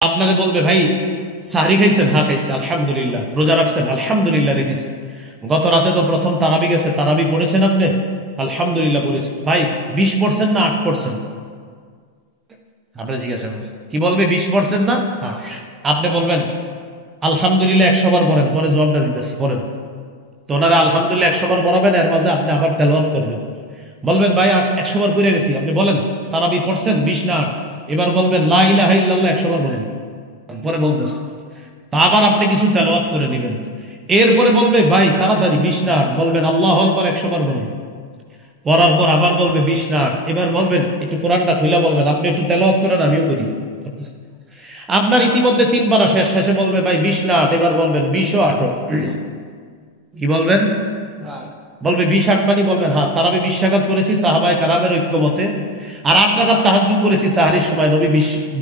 আপনাকে বলবে ভাই সাহরি খাইছেন? হ্যাঁ খাইছে আলহামদুলিল্লাহ। রোজা রাখছেন? আলহামদুলিল্লাহ রেখেছেন। গত রাতে তো প্রথম তারাবি গেছে, তারাবি পড়েছেন আপনি? আলহামদুলিল্লাহ পড়েছেন। ভাই 20% না 8%? আপনি জিজ্ঞাসা করেন কি বলবে? 20% না? হ্যাঁ। আপনি বলবেন আলহামদুলিল্লাহ 100 বার পড়েন, পরে জবাবটা দিতেছি পড়েন। তো ওনারা আলহামদুলিল্লাহ 100 বার পড়াবেন, এর মাঝে আপনি আবার তেলাওয়াত করবেন। বলবেন ভাই 100 বার পড়ে গেছি, আপনি বলেন তারাবি পড়ছেন 20 না 8? এবার বলবেন লা ইলাহা ইল্লাল্লাহ 100 বার বলেন, পরে বলতেছে। তা আবার আপনি কিছু তেলাওয়াত করে নেবেন। এরপরে বলবে ভাই তাড়াতাড়ি 20 না 8, বলবেন আল্লাহু আকবার 100 বার বলুন। পড়ার পর আবার বলবে 20 না 8, এবার বলবেন একটু কোরআনটা খুলে বলবেন, আপনি একটু তেলাওয়াত করেন আমিও করি। আপনার ইতিমধ্যে 3 বার শেষে বলবে ভাই 20 না 8, এবার বলবেন 20 ও 8। কি বলবেন? বলবে 20 8 মানে বলবেন হ্যাঁ তারাবি 20 রাকাত করেছি সাহাবায়ে কেরামের ঐক্যমতে, আর 8 রাকাত তাহাজ্জুদ করেছি সাহরির সময়। নবী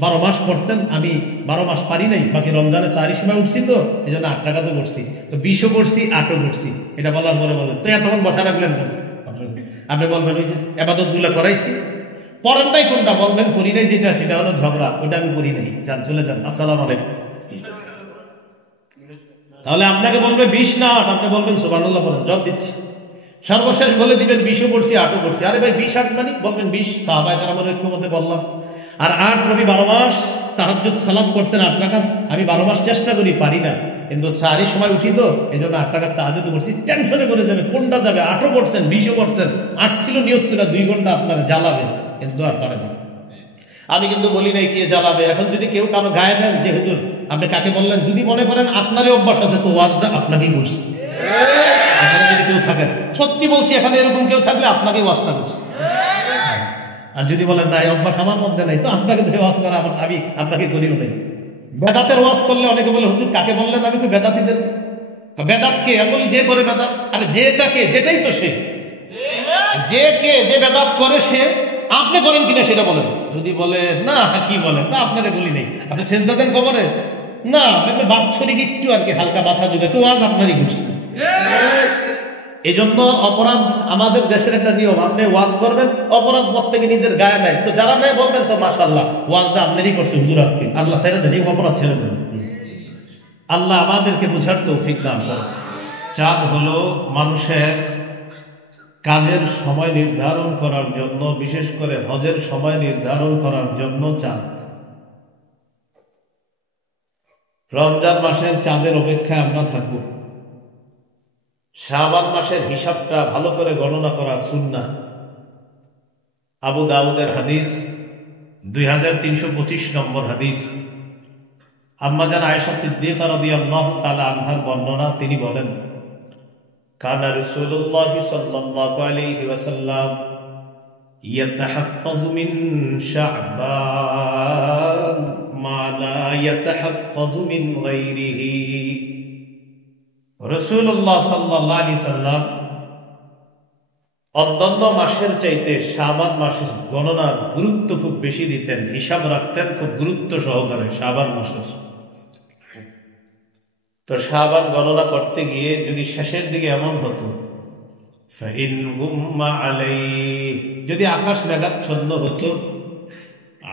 12 মাস পড়তেন, আমি 12 মাস পারি নাই, বাকি রমজানে সাহরির সময় উঠছি, তো এই জন্য 8 রাকাতও করছি, তো 20ও করছি 8ও করছি। এটা বলার পরে বললেন তো এতক্ষণ বসা রাখলেন কেন? আপনি বলবেন ওই যে এবাদত গুলা করাইছি। পড়েন নাই কোনটা? বলবেন করি নাই যেটা, সেটা হলো ঝগড়া, ওটা আমি করি নাই, যান চলে যান, আসসালামু আলাইকুম। তাহলে আপনাকে বলবে 20 না 8, আপনি বলবেন সুবহানাল্লাহ পড়েন, জবাব দিচ্ছি। সর্বশেষ বলে দিবেন 20ও করছি 8ও করছি। আরে ভাই 20 8 মানে বলবেন 20 সাহাবায়ে কেরামের ঐক্যমতে বললাম, আর 8 নবী 12 মাস তাহাজ্জুদ সালাত করতেন 8 রাকাত, আমি 12 মাস চেষ্টা করি পারি না, কিন্তু সাহরির সময় উঠি, তো এই জন্য 8 রাকাত তাহাজ্জুদ করছি। টেনশনে করে যাবে কোনটা যাবে, 8ও করছেন 20ও করছেন, 8 ছিল নিয়ত করে 2 ঘন্টা আপনারা জ্বালাবে, কিন্তু আর পারেন না। আমি কিন্তু বলি নাই কে জ্বালাবে। এখন যদি কেউ কারো গায়ে দেন যে হুজুর আপনি কাকে বললেন, যদি মনে করেন আপনারই অভ্যাস আছে, তো ওয়াজটা আপনাকেই করছে। এখানে যদি কেউ থাকেন, সত্যি বলছি, এখানে এরকম কেউ থাকলে আপনাকেই ওয়াজটা করছে। আর যদি বলেন না এই অভ্যাস আমার মধ্যে নাই, তো আপনাকে ধরে ওয়াজ করা আমি আপনাকে করিও নাই। বেদাতের ওয়াজ করলে অনেকে বলে হুজুর কাকে বললেন? আমি তো বেদাতীদেরকে। বেদাত কে? আমি বলি যে করে বেদাত। আরে যেটাকে, যেটাই তো সে, যে কে যে বেদাত করে সে। আপনি করেন কিনা সেটা বলেন। যদি বলে না কি বলেন, তা আপনারে বলি নেই, আপনি সেজদা দেন কবরে? না, বাৎসরিক একটু আর কি হালকা মাথা যুগে, তো আজ আপনারই ঘুরছে। এই জন্য অপরাধ আমাদের দেশের একটা নিয়ম, আপনি ওয়াজ করবেন, অপরাধ প্রত্যেকে নিজের গায়ে নেয়, তো যারা নেয় বলবেন তো মাশাআল্লাহ ওয়াজটা আপনারই করছে হুজুর আজকে, আল্লাহ ছেড়ে দেন, এই অপরাধ ছেড়ে দেন। আল্লাহ আমাদেরকে বুঝার তৌফিক দান করেন। চাঁদ হলো মানুষের কাজের সময় নির্ধারণ করার জন্য, বিশেষ করে হজের সময় নির্ধারণ করার জন্য চাঁদ। রমজান মাসের চাঁদের অপেক্ষায় আমরা থাকব। শাবান মাসের হিসাবটা ভালো করে গণনা করা সুন্নাহ। আবু দাউদের হাদিস 2325 নম্বর হাদিস। আম্মাজান আয়েশা সিদ্দিকা রাদিয়াল্লাহু তাআলা আনহার বর্ণনা, তিনি বলেন কানা রাসূলুল্লাহ সাল্লাল্লাহু আলাইহি ওয়াসাল্লাম ইয়াতাহাফফাযু মিন শাবান মা লা ইয়াতাহাফফাযু মিন গায়রিহি। রাসূলুল্লাহ সাল্লাল্লাহু আলাইহি সাল্লাম অন্যান্য মাসের চাইতে শাবান মাসের গণনার গুরুত্ব খুব বেশি দিতেন, হিসাব রাখতেন খুব গুরুত্ব সহকারে শাবান মাসের। তো শাবান গণনা করতে গিয়ে যদি শেষের দিকে এমন হতো, ফাইন গুম্মা আলাইহি, যদি আকাশ মেঘাচ্ছন্ন হতো,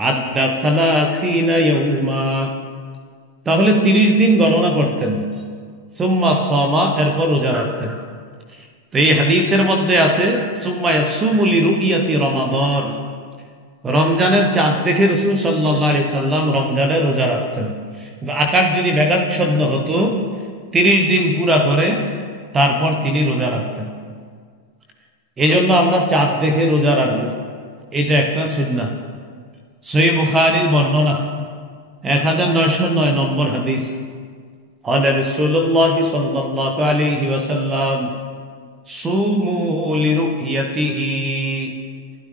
আদ্দা সালাসিনা ইয়াউমা, তাহলে 30 দিন গণনা করতেন। সুম্মা সামা, এরপর রোজা রাখতেন। তো এই হাদিসের মধ্যে আছে সুম্মা ইয়াসুমু লিরুইয়াতি রমাদান, রমজানের চাঁদ দেখে রাসূল সাল্লাল্লাহু আলাইহি সাল্লাম রমজানের রোজা রাখতেন। আকাশ যদি মেঘাচ্ছন্ন হতো 30 দিন পুরা করে তারপর তিনি রোজা রাখতেন। এই জন্য আমরা চাঁদ দেখে রোজা রাখবো, এটা একটা সুন্নাহ। সহিহ বুখারীর বর্ণনা 1909 নম্বর হাদিস। قال رسول الله صلى الله عليه وسلم صوموا لرؤيته,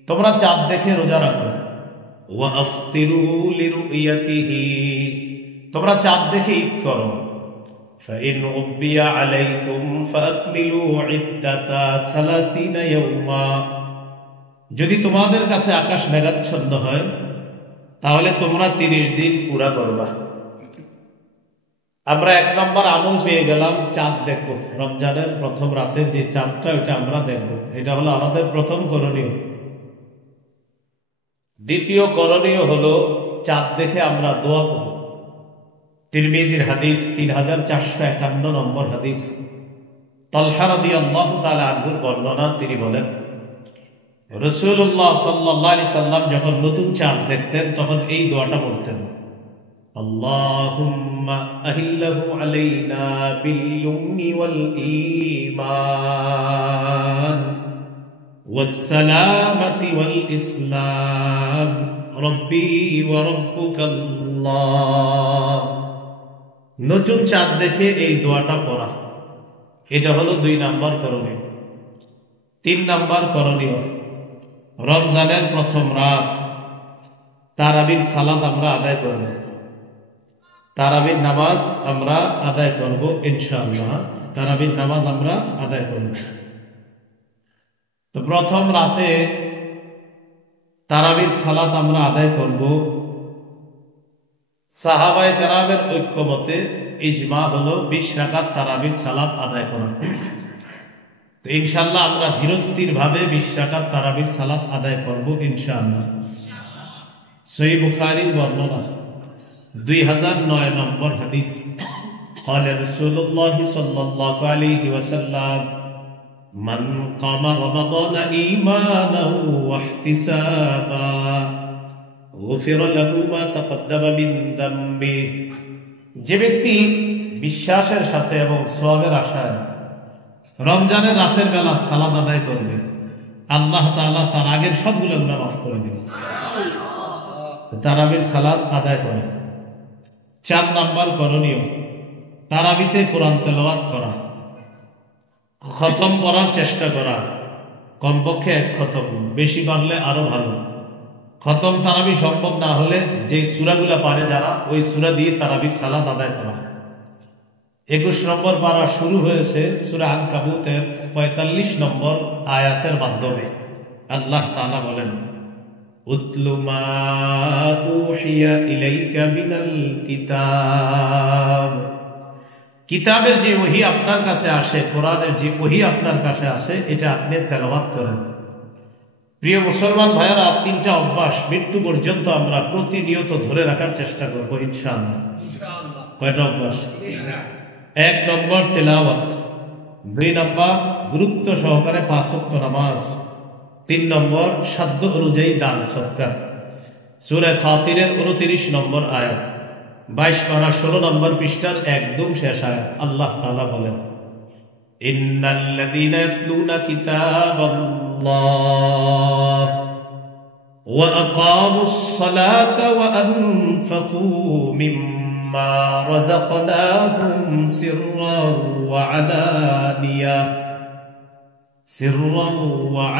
তোমরা চাঁদ দেখে রোজা রাখো। ওয়া আফতিরু লিরুইয়াতিহি, তোমরা চাঁদ দেখে ঈদ করো। ফাইন উবিয়া আলাইকুম ফাকমিলু ইদ্দাতা 30 ইয়াওমা, যদি তোমাদের কাছে আকাশ মেঘাচ্ছন্ন হয় তাহলে তোমরা 30 দিন পুরা করবা। আমরা 1 নম্বর আমল পেয়ে গেলাম, চাঁদ দেখবো। রমজানের প্রথম রাতের যে চাঁদটা, ওইটা আমরা দেখবো, এটা হলো আমাদের প্রথম করণীয়। দ্বিতীয় করণীয় হলো চাঁদ দেখে আমরা দোয়া করব। তিরমিজির হাদিস 3451 নম্বর হাদিস। তালহা রাদিয়াল্লাহু তাআলা আনহুর বর্ণনা, তিনি বলেন রাসূলুল্লাহ সাল্লাল্লাহু আলাইহি সাল্লাম যখন নতুন চাঁদ দেখতেন তখন এই দোয়াটা পড়তেন, আল্লাহুম্মা আহিল্লাহু আলাইনা বিল ইয়ুমনি ওয়াল ঈমান ওয়াস সালামাতি ওয়াল ইসলাম রব্বি ওয়া রাব্বুকাল্লাহ। নতুন চাঁদ দেখে এই দোয়াটা পড়া, এটা হলো 2 নাম্বার করণীয়। 3 নাম্বার করণীয়, রমজানের প্রথম রাত তারাবির সালাত আমরা আদায় করব, তারাবির নামাজ আমরা আদায় করব ইনশাআল্লাহ। তারাবির নামাজ আমরা আদায় করব। তো প্রথম রাতে তারাবির সালাত আমরা আদায় করব। সাহাবায়ে কেরামের ঐক্যমতে ইজমা হলো 20 রাকাত তারাবির সালাত আদায় করা। তো ইনশাআল্লাহ আমরা ধীরস্থির ভাবে 20 রাকাত তারাবির সালাত আদায় করব ইনশাআল্লাহ। সহিহ বুখারীর বর্ণনা 2009 নম্বর হাদিস। قال رسول الله صلى الله عليه وسلم من قام رمضان إيمانا واحتسابا غفر له ما تقدم من ذنبه। যে ব্যক্তি বিশ্বাসের সাথে এবং সওয়াবের আশায় রমজানের রাতের বেলা সালাত আদায় করবে, আল্লাহ তাআলা তার আগের সবগুলো গুনাহ মাফ করে দিবেন। তারাবির সালাত আদায় করে। 4 নাম্বার করণীয়, তারাবিতে কোরআন তেলাওয়াত করা, খতম পড়ার চেষ্টা করা, কমপক্ষে 1 খতম, বেশি পারলে আরো ভালো। খতম তারাবি সম্ভব না হলে যে সূরাগুলো পারে যারা, ওই সূরা দিয়ে তারাবির সালাত আদায় করা। 21 নম্বর পারা শুরু হয়েছে সূরা আনকাবুতের 45 নম্বর আয়াতের মাধ্যমে। আল্লাহ তাআলা বলেন, উতলু মা উহিয়া ইলাইকা মিনাল কিতাব। কিতাবের যে ওহী আপনার কাছে আসে, কোরআনের যে ওহী আপনার কাছে আসে, এটা আপনি তেলাওয়াত করেন। প্রিয় মুসলমান ভাইয়েরা, 3টা অভ্যাস মৃত্যু পর্যন্ত আমরা প্রতিনিয়ত ধরে রাখার চেষ্টা করব ইনশাআল্লাহ। কয়টা অভ্যাস? 1 নম্বর তেলাওয়াত, 2 নম্বর গুরুত্ব সহকারে 5 ওয়াক্ত নামাজ, 3 নম্বর সাধ্য অনুযায়ী দান সদকা। সূরা ফাতিরের 29 নম্বর আয়াত, 22 পারা 16 নম্বর পৃষ্ঠার একদম শেষ আয়াত। আল্লাহ তাআলা বলেন, ইন্নাল্লাযীনা ইয়াতলুনা কিতাবাল্লাহ ওয়া আকামুস সালাতা ওয়া আনফাকু মিম্মা রাযাকনাহুম সিররান ওয়া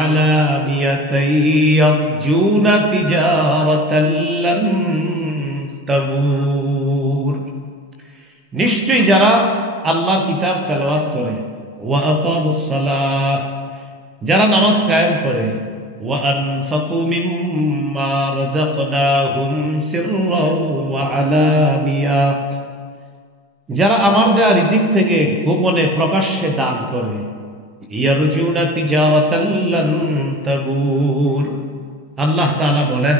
আলানিয়াতান ইয়ারজুনা তিজারাতান লান তাবুর। নিশ্চয়ই যারা আল্লাহর কিতাব তেলাওয়াত করে, ওয়া আকামুস সালাহ, যারা নামাজ কায়েম করে, ওয়া আনফাকু মিম্মা রাযাকনাহুম সিররান ওয়া আলানিয়া, যারা আমার দেয়া রিজিক থেকে গোপনে প্রকাশ্যে দান করে, ইয়ারজুনা তিজারাতান লান তাবুর। আল্লাহ তাআলা বলেন,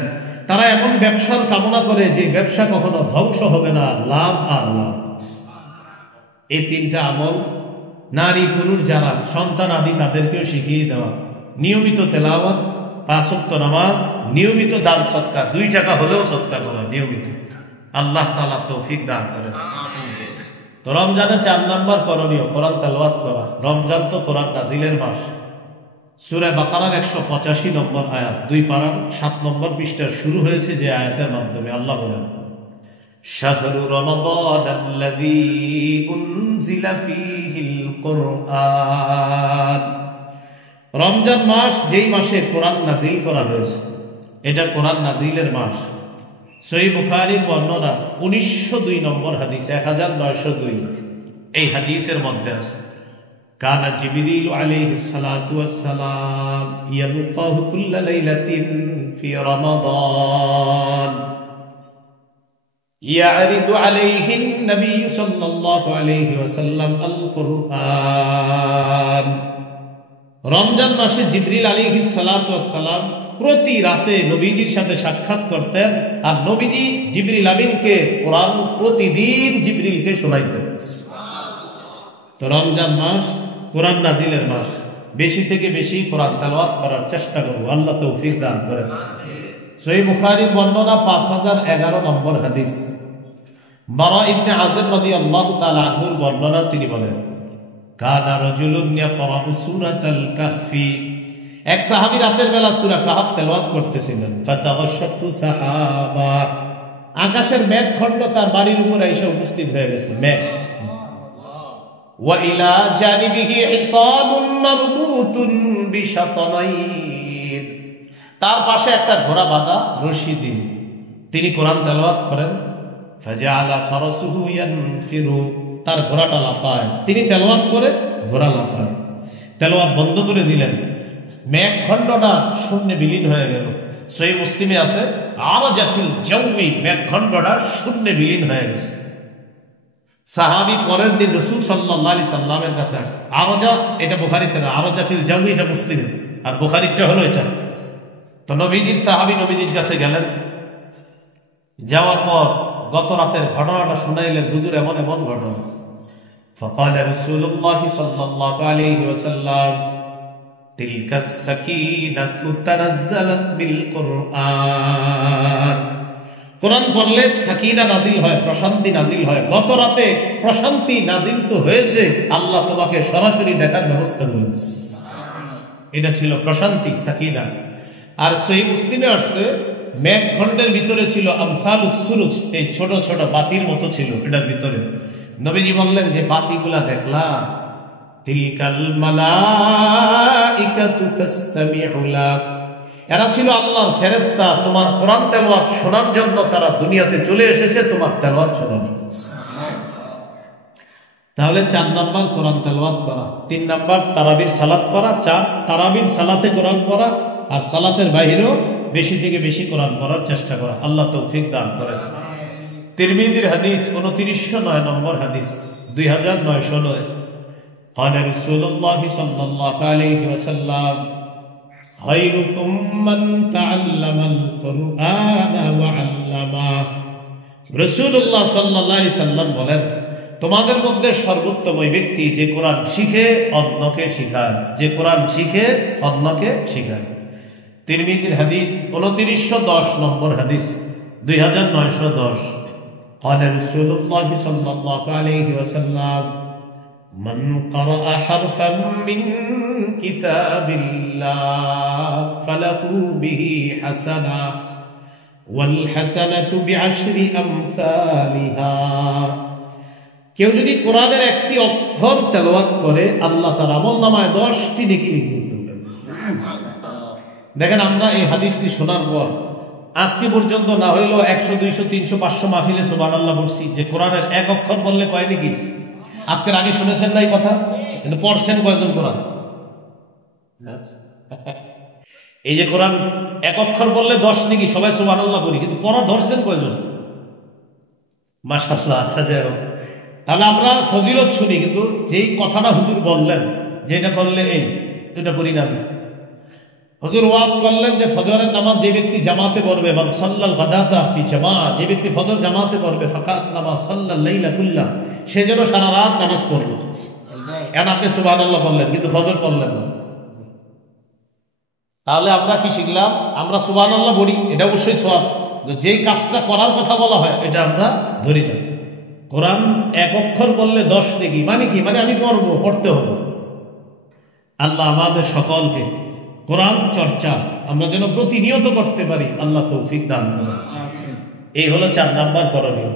তারা এমন ব্যবসার কামনা করে যে ব্যবসা কখনো ধ্বংস হবে না, লাভ আর লাভ। এই 3টা আমল নারী পুরুষ যারা সন্তান আদি তাদেরকেও শিখিয়ে দেওয়া। নিয়মিত তেলাওয়াত, 5 ওয়াক্ত নামাজ, নিয়মিত দান সদকা, 2 টাকা হলেও সদকা করা নিয়মিত। আল্লাহ তাআলা তৌফিক দান করেন। তো রমজানে 4 নম্বর করণীয়, কোরআন তেলাওয়াত করা। রমজান তো কোরআন নাজিলের মাস। সূরা বাকারার 185 নম্বর আয়াত, 2 পারার 7 নম্বর পৃষ্ঠা শুরু হয়েছে যে আয়াতের মাধ্যমে। আল্লাহ বলেন, শাহরু রমাদানাল্লাযী উনজিলা ফীহিল কুরআন। রমজান মাস যেই মাসে কোরআন নাজিল করা হয়েছে, এটা কোরআন নাজিলের মাস। সহিহ বুখারীর বর্ণনা 1902 নম্বর হাদিস, 1902। এই হাদিসের মধ্যে আছে, কানা জিবরিল আলাইহিস সালাতু ওয়াস সালাম ইয়ালকাহু কুল্লা লাইলাতিন ফি রমাদান ইয়ারিদু আলাইহি নবী সাল্লাল্লাহু আলাইহি ওয়াসাল্লাম আল কুরআন। রমজান মাসে জিবরিল আলাইহিস সালাতু ওয়াস সালাম প্রতি রাতে নবীজির সাথে সাক্ষাৎ করতেন, আর নবীজি জিবরিল আমিনকে কোরআন প্রতিদিন জিবরিলকে শোনাইতেন। তো রমজান মাস কোরআন নাজিলের মাস, বেশি থেকে বেশি কোরআন তেলাওয়াত করার চেষ্টা করব, আল্লাহ তৌফিক দান করেন। সহিহ বুখারীর বর্ণনা 5011 নম্বর হাদিস, বারা ইবনে আযিব রাদিয়াল্লাহু তাআলা আনহুর বর্ণনা, তিনি বলেন কানা রাজুলুন ইয়াকরাউ সূরাতাল কাহফি, এক সাহাবী রাতের বেলা সূরা কাহফ তেলাওয়াত করতেছিলেন। ফাতাগাশাতহু সাহাবা, আকাশের মেঘখণ্ড তার বাড়ির উপরে এসে উপস্থিত হয়ে গেছে, মেঘ। ওয়া ইলা জানিবিহি হিসাবুন মারবুতুন বিশাতানাইর, তার পাশে একটা ঘোড়া বাঁধা রশি দিয়ে তিনি কোরআন তেলাওয়াত করেন। ফাজাআলা ফারাসুহু ইয়ানফিরু, তার ঘোড়াটা লাফায়, তিনি তেলাওয়াত করে ঘোড়া লাফায়। তেলাওয়াত বন্ধ করে দিলেন, মেঘখণ্ডটা শূন্যে বিলীন হয়ে গেল। সহিহ মুসলিমে আছে আরাজা ফিল জাওয়ি, মেঘখণ্ডটা শূন্যে বিলীন হয়ে গেছে। সাহাবী পরের দিন রাসূল সাল্লাল্লাহু আলাইহি সাল্লামের কাছে আসছে। আরাজা এটা বুখারীতে না, আরাজা ফিল জাওয়ি এটা মুসলিমে, আর বুখারীটা হলো এটা। তো নবীজির সাহাবী নবীজির কাছে গেলেন, যাওয়ার পর গত রাতের ঘটনাটা শুনাইলেন, হুজুর এমন এমন ঘটনা। ফাকাল রাসূলুল্লাহ সাল্লাল্লাহু আলাইহি ওয়াসাল্লাম তিলকাস সাকিনাতু তানাজ্জালাত বিল কুরআন, কোরআন পড়লে সাকিনা নাজিল হয়, প্রশান্তি নাজিল হয়। গত রাতে প্রশান্তি নাজিল তো হয়েছে, আল্লাহ তোমাকে সরাসরি দেখার ব্যবস্থা করেছে, এটা ছিল প্রশান্তি, সাকিনা। আর সহিহ মুসলিমে আসছে মেঘখণ্ডের ভিতরে ছিল আমসালুস সুরুজ, এই ছোট ছোট বাতির মতো ছিল এটার ভিতরে। নবীজি বললেন যে বাতিগুলা দেখলাম, তিলকাল মালাইকাতু তাসতামিউ লাক, এরা ছিল আল্লাহর ফেরেশতা, তোমার কোরআন তেলাওয়াত শোনার জন্য তারা দুনিয়াতে চলে এসেছে তোমার তেলাওয়াত শোনার জন্য। তাহলে 4 নাম্বার কোরআন তেলাওয়াত করা, 3 নাম্বার তারাবির সালাত পড়া, 4 তারাবির সালাতে কোরআন পড়া, আর সালাতের বাইরেও বেশি থেকে বেশি কোরআন পড়ার চেষ্টা করা, আল্লাহ তৌফিক দান করেন। তিরমিজির হাদিস 2909 নম্বর হাদিস, 2909, قال رسول الله صلى الله عليه وسلم خيركم من تعلم القرآن وعلمه, রাসূলুল্লাহ সাল্লাল্লাহু আলাইহি সাল্লাম বলেন তোমাদের মধ্যে সর্বোত্তম ওই ব্যক্তি যে কোরআন শিখে অন্যকে শিখায়, যে কোরআন শিখে অন্যকে শিখায়। তিরমিজির হাদিস 2910 নম্বর হাদিস, 2910, قال رسول الله صلى الله عليه وسلم من قرأ حرفا من كتاب الله فله به حسنة والحسنة بعشر أمثالها, কেউ যদি কোরআনের একটি অক্ষর তেলাওয়াত করে আল্লাহ তার আমলনামায় 10টি নেকি লিখবেন। দেখেন আমরা এই হাদিসটি শোনার পর আজকে পর্যন্ত না হইলেও 100, 200, 300, 500 মাহফিলে সুবহানাল্লাহ বলছি যে কোরআনের এক অক্ষর বললে কয় নাকি। আজকের আগে শুনেছেন না এই কথা, কিন্তু পড়ছেন কয়জন কোরআন? এই যে কোরআন এক অক্ষর বললে 10 নাকি, সবাই সুবহানাল্লাহ বলি, কিন্তু পড়া ধরছেন কয়জন? মাশাআল্লাহ। আচ্ছা যাই হোক, তাহলে আমরা ফজিলত শুনি, কিন্তু যেই কথাটা হুজুর বললেন যে এটা করলে এই, এটা করি না। হুজুর ওয়াজ করলেন যে ফজরের নামাজ যে ব্যক্তি জামাতে পড়বে, মান সাল্লাল গাদাতা ফি জামাআহ, যে ব্যক্তি ফজর জামাতে পড়বে, ফাকাত নামাজ সাল্লাল লাইলা কুল্লাহ, সে যেন সারা রাত নামাজ পড়বে। এখন আপনি সুবহানাল্লাহ বললেন কিন্তু ফজর পড়লেন না, তাহলে আমরা কি শিখলাম? আমরা সুবহানাল্লাহ বলি, এটা অবশ্যই সওয়াব, যেই কাজটা করার কথা বলা হয় এটা আমরা ধরি না। কোরআন এক অক্ষর বললে 10 নেকি, মানে কি? মানে আমি পড়বো, পড়তে হবে। আল্লাহ আমাদের সকলকে কোরআন চর্চা আমরা যেন প্রতিনিয়ত করতে পারি, আল্লাহ তৌফিক দান করেন। এই হলো 4 নাম্বার করণীয়।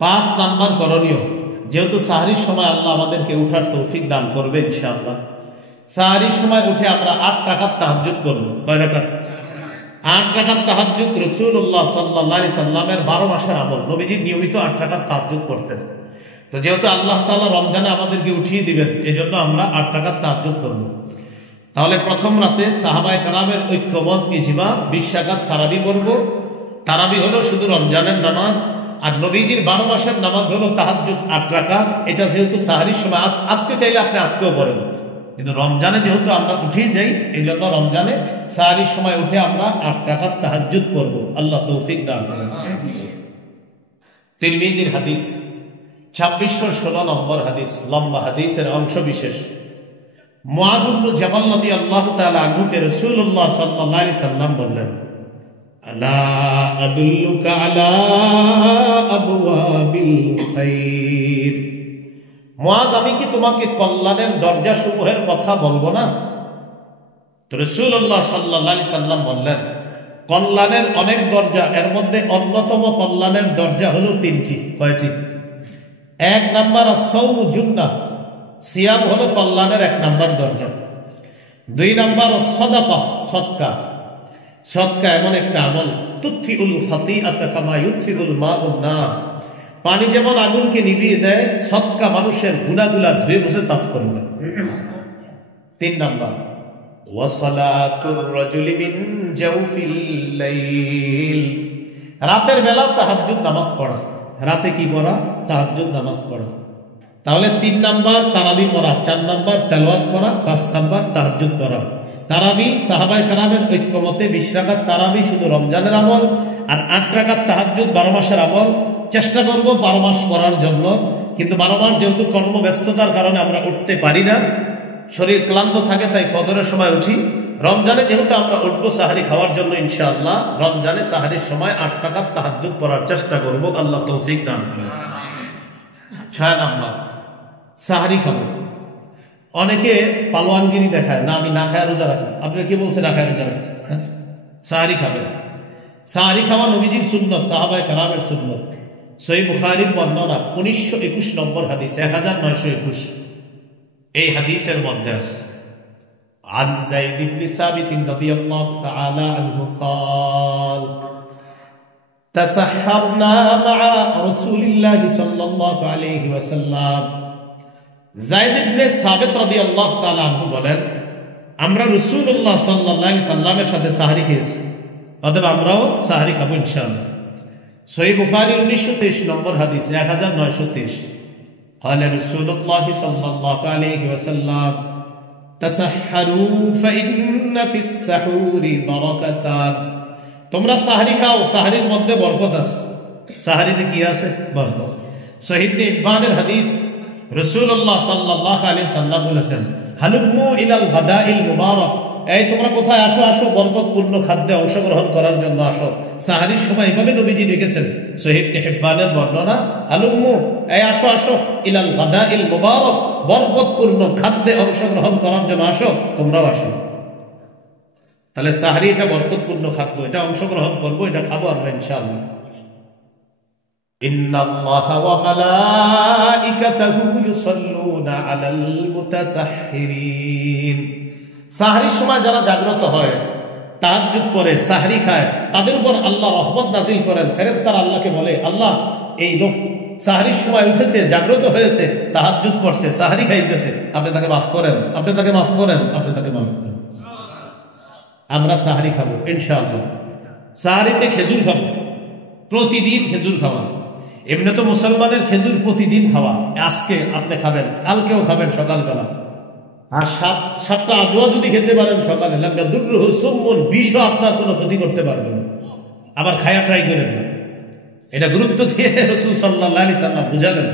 5 নাম্বার করণীয়, যেহেতু সাহরির সময় আল্লাহ আমাদেরকে উঠার তৌফিক দান করবে ইনশাআল্লাহ, সাহরির সময় উঠে আমরা 8 রাকাত তাহাজ্জুদ করব। কয় রাকাত? 8 রাকাত তাহাজ্জুদ। রাসূলুল্লাহ সাল্লাল্লাহু আলাইহি সাল্লামের 12 মাসের আমল, নবীজি নিয়মিত 8 রাকাত তাহাজ্জুদ করতেন। তো যেহেতু আল্লাহ তাআলা রমজানে আমাদেরকে উঠিয়ে দিবেন, এজন্য আমরা 8 রাকাত তাহাজ্জুদ করব। তাহলে প্রথম রাতে সাহাবায়ে কেরামের ঐক্যমত ইজমা 20 রাকাত তারাবি পড়ব। তারাবি হলো শুধু রমজানের নামাজ, আর নবীজির 12 মাসের নামাজ হলো তাহাজ্জুদ 8 রাকাত। এটা যেহেতু সাহরির সময়, আজকে চাইলে আপনি আজকেও পড়েন, কিন্তু রমজানে যেহেতু আমরা উঠেই যাই, এই জন্য রমজানে সাহারির সময় উঠে আমরা 8 রাকাত তাহাজ্জুদ করব। আল্লাহ তৌফিক দান করেন। তিরমিজির হাদিস 2616 নম্বর হাদিস, লম্বা হাদিসের অংশ বিশেষ। মুআয ইবনে জাবাল রাদিয়াল্লাহু তাআলা আনহুকে রাসূলুল্লাহ সাল্লাল্লাহু আলাইহি সাল্লাম বললেন, আলা আদুল্লুকা আলা আবওয়াবিল খাইর। মুআয, আমি কি তোমাকে কল্যাণের দরজা সমূহের কথা বলবো না? তো রাসূলুল্লাহ সাল্লাল্লাহু আলাইহি সাল্লাম বললেন, কল্যাণের অনেক দরজা, এর মধ্যে অন্যতম কল্যাণের দরজা হলো 3টি। কয়টি? 1 নাম্বার আস-সাওম জুন্নাহ, সিয়াম হলো কল্যাণের 1 নাম্বার দরজা। 2 নাম্বার আস-সাদাকা, সদকা। সদকা এমন একটা আমল, তুতফিউল খাতিআতা কামা ইউতফিউল মাউন নার। পানি যেমন আগুনকে নিভিয়ে দেয়, সদকা মানুষের গুনাহগুলো ধুয়ে মুছে সাফ করবে। 3 নাম্বার ওয়াসালাতুর রাজুলি মিন জাওফিল লাইল, রাতের বেলা তাহাজ্জুদ নামাজ পড়া। রাতে কি পড়া? তাহাজ্জুদ নামাজ পড়া। তাহলে 3 নাম্বার তারাবি পড়া, 4 নাম্বার তেলাওয়াত করা, 5 নাম্বার তাহাজ্জুদ পড়া। তারাবি সাহাবায়ে কেরামের ঐক্যমতে 20 রাকাত তারাবি শুধু রমজানের আমল, আর 8 রাকাত তাহাজ্জুদ 12 মাসের আমল। চেষ্টা করব 12 মাস পড়ার জন্য, কিন্তু 12 মাস যেহেতু কর্মব্যস্ততার কারণে আমরা উঠতে পারি না, শরীর ক্লান্ত থাকে, তাই ফজরের সময় উঠি। রমজানে যেহেতু আমরা উঠবো সাহারি খাওয়ার জন্য, ইনশাআল্লাহ রমজানে সাহারির সময় 8 রাকাত তাহাজ্জুদ পড়ার চেষ্টা করব। আল্লাহ তৌফিক দান করেন। 6 নাম্বার সাহারি খাবো। অনেকে পালোয়ানগিরি দেখায়, না আমি না খায় রোজা রাখবো। আপনার কি বলছে না খায় রোজা রাখতে? সাহারি খাবেন। সাহারি খাওয়া নবীজির সুন্নত, সাহাবায়ে কেরামের সুন্নত। সহিহ বুখারীর বর্ণনা 1921 নম্বর হাদিস, 1921। এই হাদিসের মধ্যে আছে, আন যায়েদ ইবনে সাবিত রাদিয়াল্লাহু তাআলা আনহু قال تسحرنا مع رسول الله صلى الله عليه وسلم। যায়েদ ইবনে সাবিত রাদিয়াল্লাহু তাআলা আনহু বলেন, আমরা রাসূলুল্লাহ সাল্লাল্লাহু আলাইহি সাল্লামের সাথে সাহরি খেয়েছি, অতএব আমরাও সাহরি খাবো ইনশাআল্লাহ। সহিহ বুখারী 1923 নম্বর হাদিস, 1923। قال رسول الله صلى الله عليه وسلم تسحروا فإن في السحور بركتان। তোমরা সাহরি খাও, সাহরির মধ্যে বরকত আছে। সাহরিতে কি আছে? বরকত। সহিহ ইবনে ইবনের হাদিস, রাসূলুল্লাহ সাল্লাল্লাহু আলাইহি সাল্লাম বলেছেন, হালুমু ইলাল গাদাইল মুবারাক। এই তোমরা কোথায় আসো, আসো বরকতপূর্ণ খাদ্যে অংশগ্রহণ করার জন্য আসো। সাহরির সময় এভাবে নবীজি ডেকেছেন। সহিহ ইবনে হিব্বানের বর্ণনা, হালুমু, এই আসো আসো ইলাল গাদাইল মুবারাক, বরকতপূর্ণ খাদ্যে অংশগ্রহণ করার জন্য আসো, তোমরাও আসো। তাহলে সাহরি এটা বরকতপূর্ণ খাদ্য, এটা অংশগ্রহণ করবো, এটা খাবো আমরা ইনশাআল্লাহ। ইন্নাল্লাহা ওয়া মালাইকাতাহু ইউসাল্লুনা আলাল মুতাসাহহিরিন। সাহরির সময় যারা জাগ্রত হয়, তাহাজ্জুদ পড়ে, সাহরি খায়, তাদের উপর আল্লাহ রহমত নাজিল করেন। ফেরেশতারা আল্লাহকে বলে, আল্লাহ এই লোক সাহরির সময় উঠেছে, জাগ্রত হয়েছে, তাহাজ্জুদ পড়ছে, সাহরি খাইতেছে, আপনি তাকে মাফ করেন, আপনি তাকে মাফ করেন, আপনি তাকে মাফ করেন। আমরা সাহারি খাবো ইনশাআল্লাহ। সাহারিতে খেজুর খাবো, প্রতিদিন খেজুর খাওয়া। এমনি তো মুসলমানের খেজুর প্রতিদিন খাওয়া, আজকে আপনি খাবেন, কালকেও খাবেন সকালবেলা। আর 7টা আজওয়া যদি খেতে পারেন সকালে, দুর্রুহ সুম্মুন, বিষও আপনার কোনো ক্ষতি করতে পারবে না। আবার খায়া ট্রাই করেন না, এটা গুরুত্ব দিয়ে রাসূল সাল্লাল্লাহু আলাইহি সাল্লাম বুঝালেন।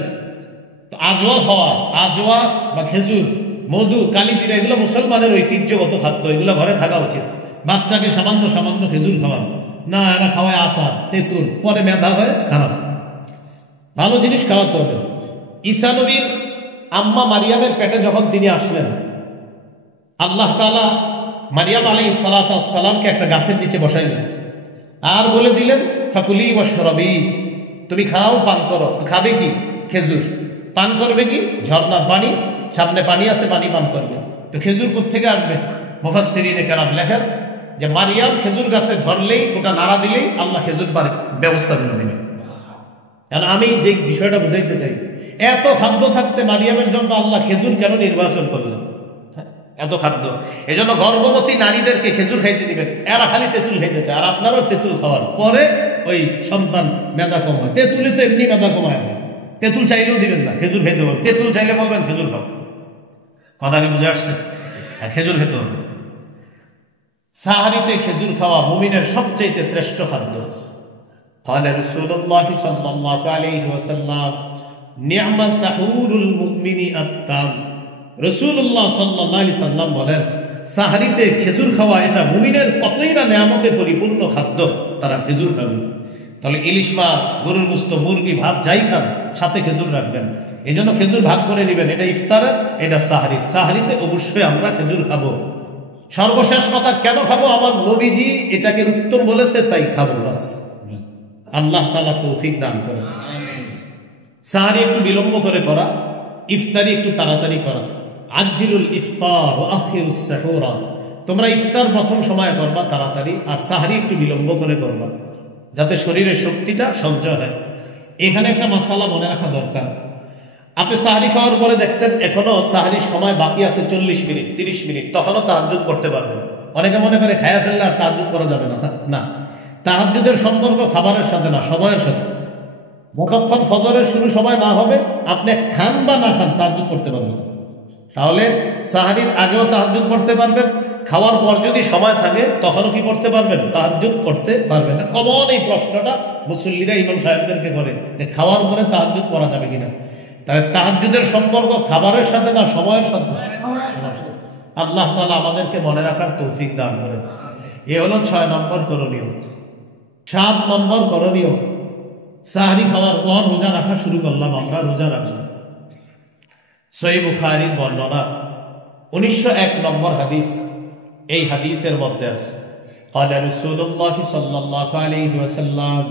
তো আজওয়া খাওয়া, আজওয়া বা খেজুর, মধু, কালিজিরা, এগুলো মুসলমানের ঐতিহ্যগত খাদ্য, এগুলো ঘরে থাকা উচিত। বাচ্চাকে সামান্য সামান্য খেজুর খাওয়ান না, এরা খাওয়ায় আচার, তেঁতুল, পরে মেধা হয় খারাপ। ভালো জিনিস খাওয়াতে হবে। ঈসা নবীর আম্মা মারিয়ামের পেটে যখন তিনি আসলেন, আল্লাহ তাআলা মারিয়াম আলাইহিস সালাতু ওয়াস সালামকে একটা গাছের নিচে বসাইলেন আর বলে দিলেন, ফাকুলি ওয়াশরাবি, তুমি খাও, পান করো। খাবে কি? খেজুর। পান করবে কি? ঝর্ণার পানি, সামনে পানি আছে, পানি পান করবে। তো খেজুর কোত্থেকে আসবে? মুফাসসিরিনে কেরাম লেখেন যে মারিয়াম খেজুর গাছে ধরলেই, ওটা নাড়া দিলেই আল্লাহ খেজুর ব্যবস্থা করে দেবে। কারণ আমি যে বিষয়টা বুঝাইতে চাই, এত খাদ্য থাকতে মারিয়ামের জন্য আল্লাহ খেজুর কেন নির্বাচন করলেন? এত খাদ্য, এজন্য গর্ভবতী নারীদেরকে খেজুর খাইতে দিবেন। এরা খালি তেঁতুল খাইতে চায়, আর আপনারও তেঁতুল খাওয়ার পরে ওই সন্তান মেধা কম হয়। তেঁতুলি তো এমনি মেধা কমায় দেয়, তেঁতুল চাইলেও দিবেন না, খেজুর খাইতে বলবেন। তেঁতুল চাইলে বলবেন খেজুর খাও। কথাকে বুঝে আসছে? খেজুর খেতে হবে। সাহারিতে খেজুর খাওয়া মুমিনের সবচেয়ে শ্রেষ্ঠ খাদ্য। قال رسول الله صلى الله عليه وسلم نعم سحور المؤمن التام। রাসূলুল্লাহ সাল্লাল্লাহু আলাইহি সাল্লাম বলেন, সাহারিতে খেজুর খাওয়া এটা মুমিনের কতই না নিয়ামতে পরিপূর্ণ খাদ্য, তারা খেজুর খাবে। তাহলে ইলিশ মাছ, গরুর গোশত, মুরগি, ভাত যাই খান সাথে খেজুর রাখবেন। এই জন্য খেজুর ভাগ করে নেবেন, এটা ইফতারের, এটা সাহারির। সাহারিতে অবশ্যই আমরা খেজুর খাবো। সর্বশেষ কথা, কেন খাবো? আমার নবীজি এটাকে উত্তম বলেছে, তাই খাবো, বাস। আল্লাহ তাআলা তৌফিক দান করেন। সাহারি একটু বিলম্ব করে করা, ইফতারি একটু তাড়াতাড়ি করা। আজিলুল ইফতার ওয়া আখিরুস সাহুরা, তোমরা ইফতার প্রথম সময় করবা তাড়াতাড়ি, আর সাহারি একটু বিলম্ব করে করবা, যাতে শরীরের শক্তিটা সঞ্চয় হয়। এখানে একটা মাসালা মনে রাখা দরকার। আপনি সাহারি খাওয়ার পরে দেখতেন এখনো সাহারির সময় বাকি আছে 40 মিনিট 30 মিনিট, তখনও তাহাজ্জুদ করতে পারবেন। অনেকে মনে করে খায়া ফেললে আর তাহাজ্জুদ করা যাবে না। না, তাহাজ্জুদের সম্পর্ক খাবারের সাথে না, সময়ের সাথে। যতক্ষণ ফজরের শুরু সময় না হবে, আপনি খান বা না খান তাহাজ্জুদ করতে পারবেন। তাহলে সাহারির আগেও তাহাজ্জুদ করতে পারবেন, খাওয়ার পর যদি সময় থাকে তখনও কি করতে পারবেন? তাহাজ্জুদ করতে পারবেন। না, কমন এই প্রশ্নটা মুসল্লিরা ইমাম সাহেবদেরকে করে যে খাওয়ার পরে তাহাজ্জুদ করা যাবে কিনা। তাহলে তাহাজ্জুদের সম্পর্ক খাবারের সাথে না, সময়ের সাথে। আল্লাহ তাআলা আমাদেরকে মনে রাখার তৌফিক দান করেন। এ হলো 6 নম্বর করণীয়। 7 নম্বর করণীয়, সাহারি খাওয়ার পর রোজা রাখা শুরু করলাম আমরা, রোজা রাখলাম। সহিহ বুখারীর বর্ণনা 1901 নম্বর হাদিস। এই হাদিসের মধ্যে আছে, قال رسول الله صلى الله عليه وسلم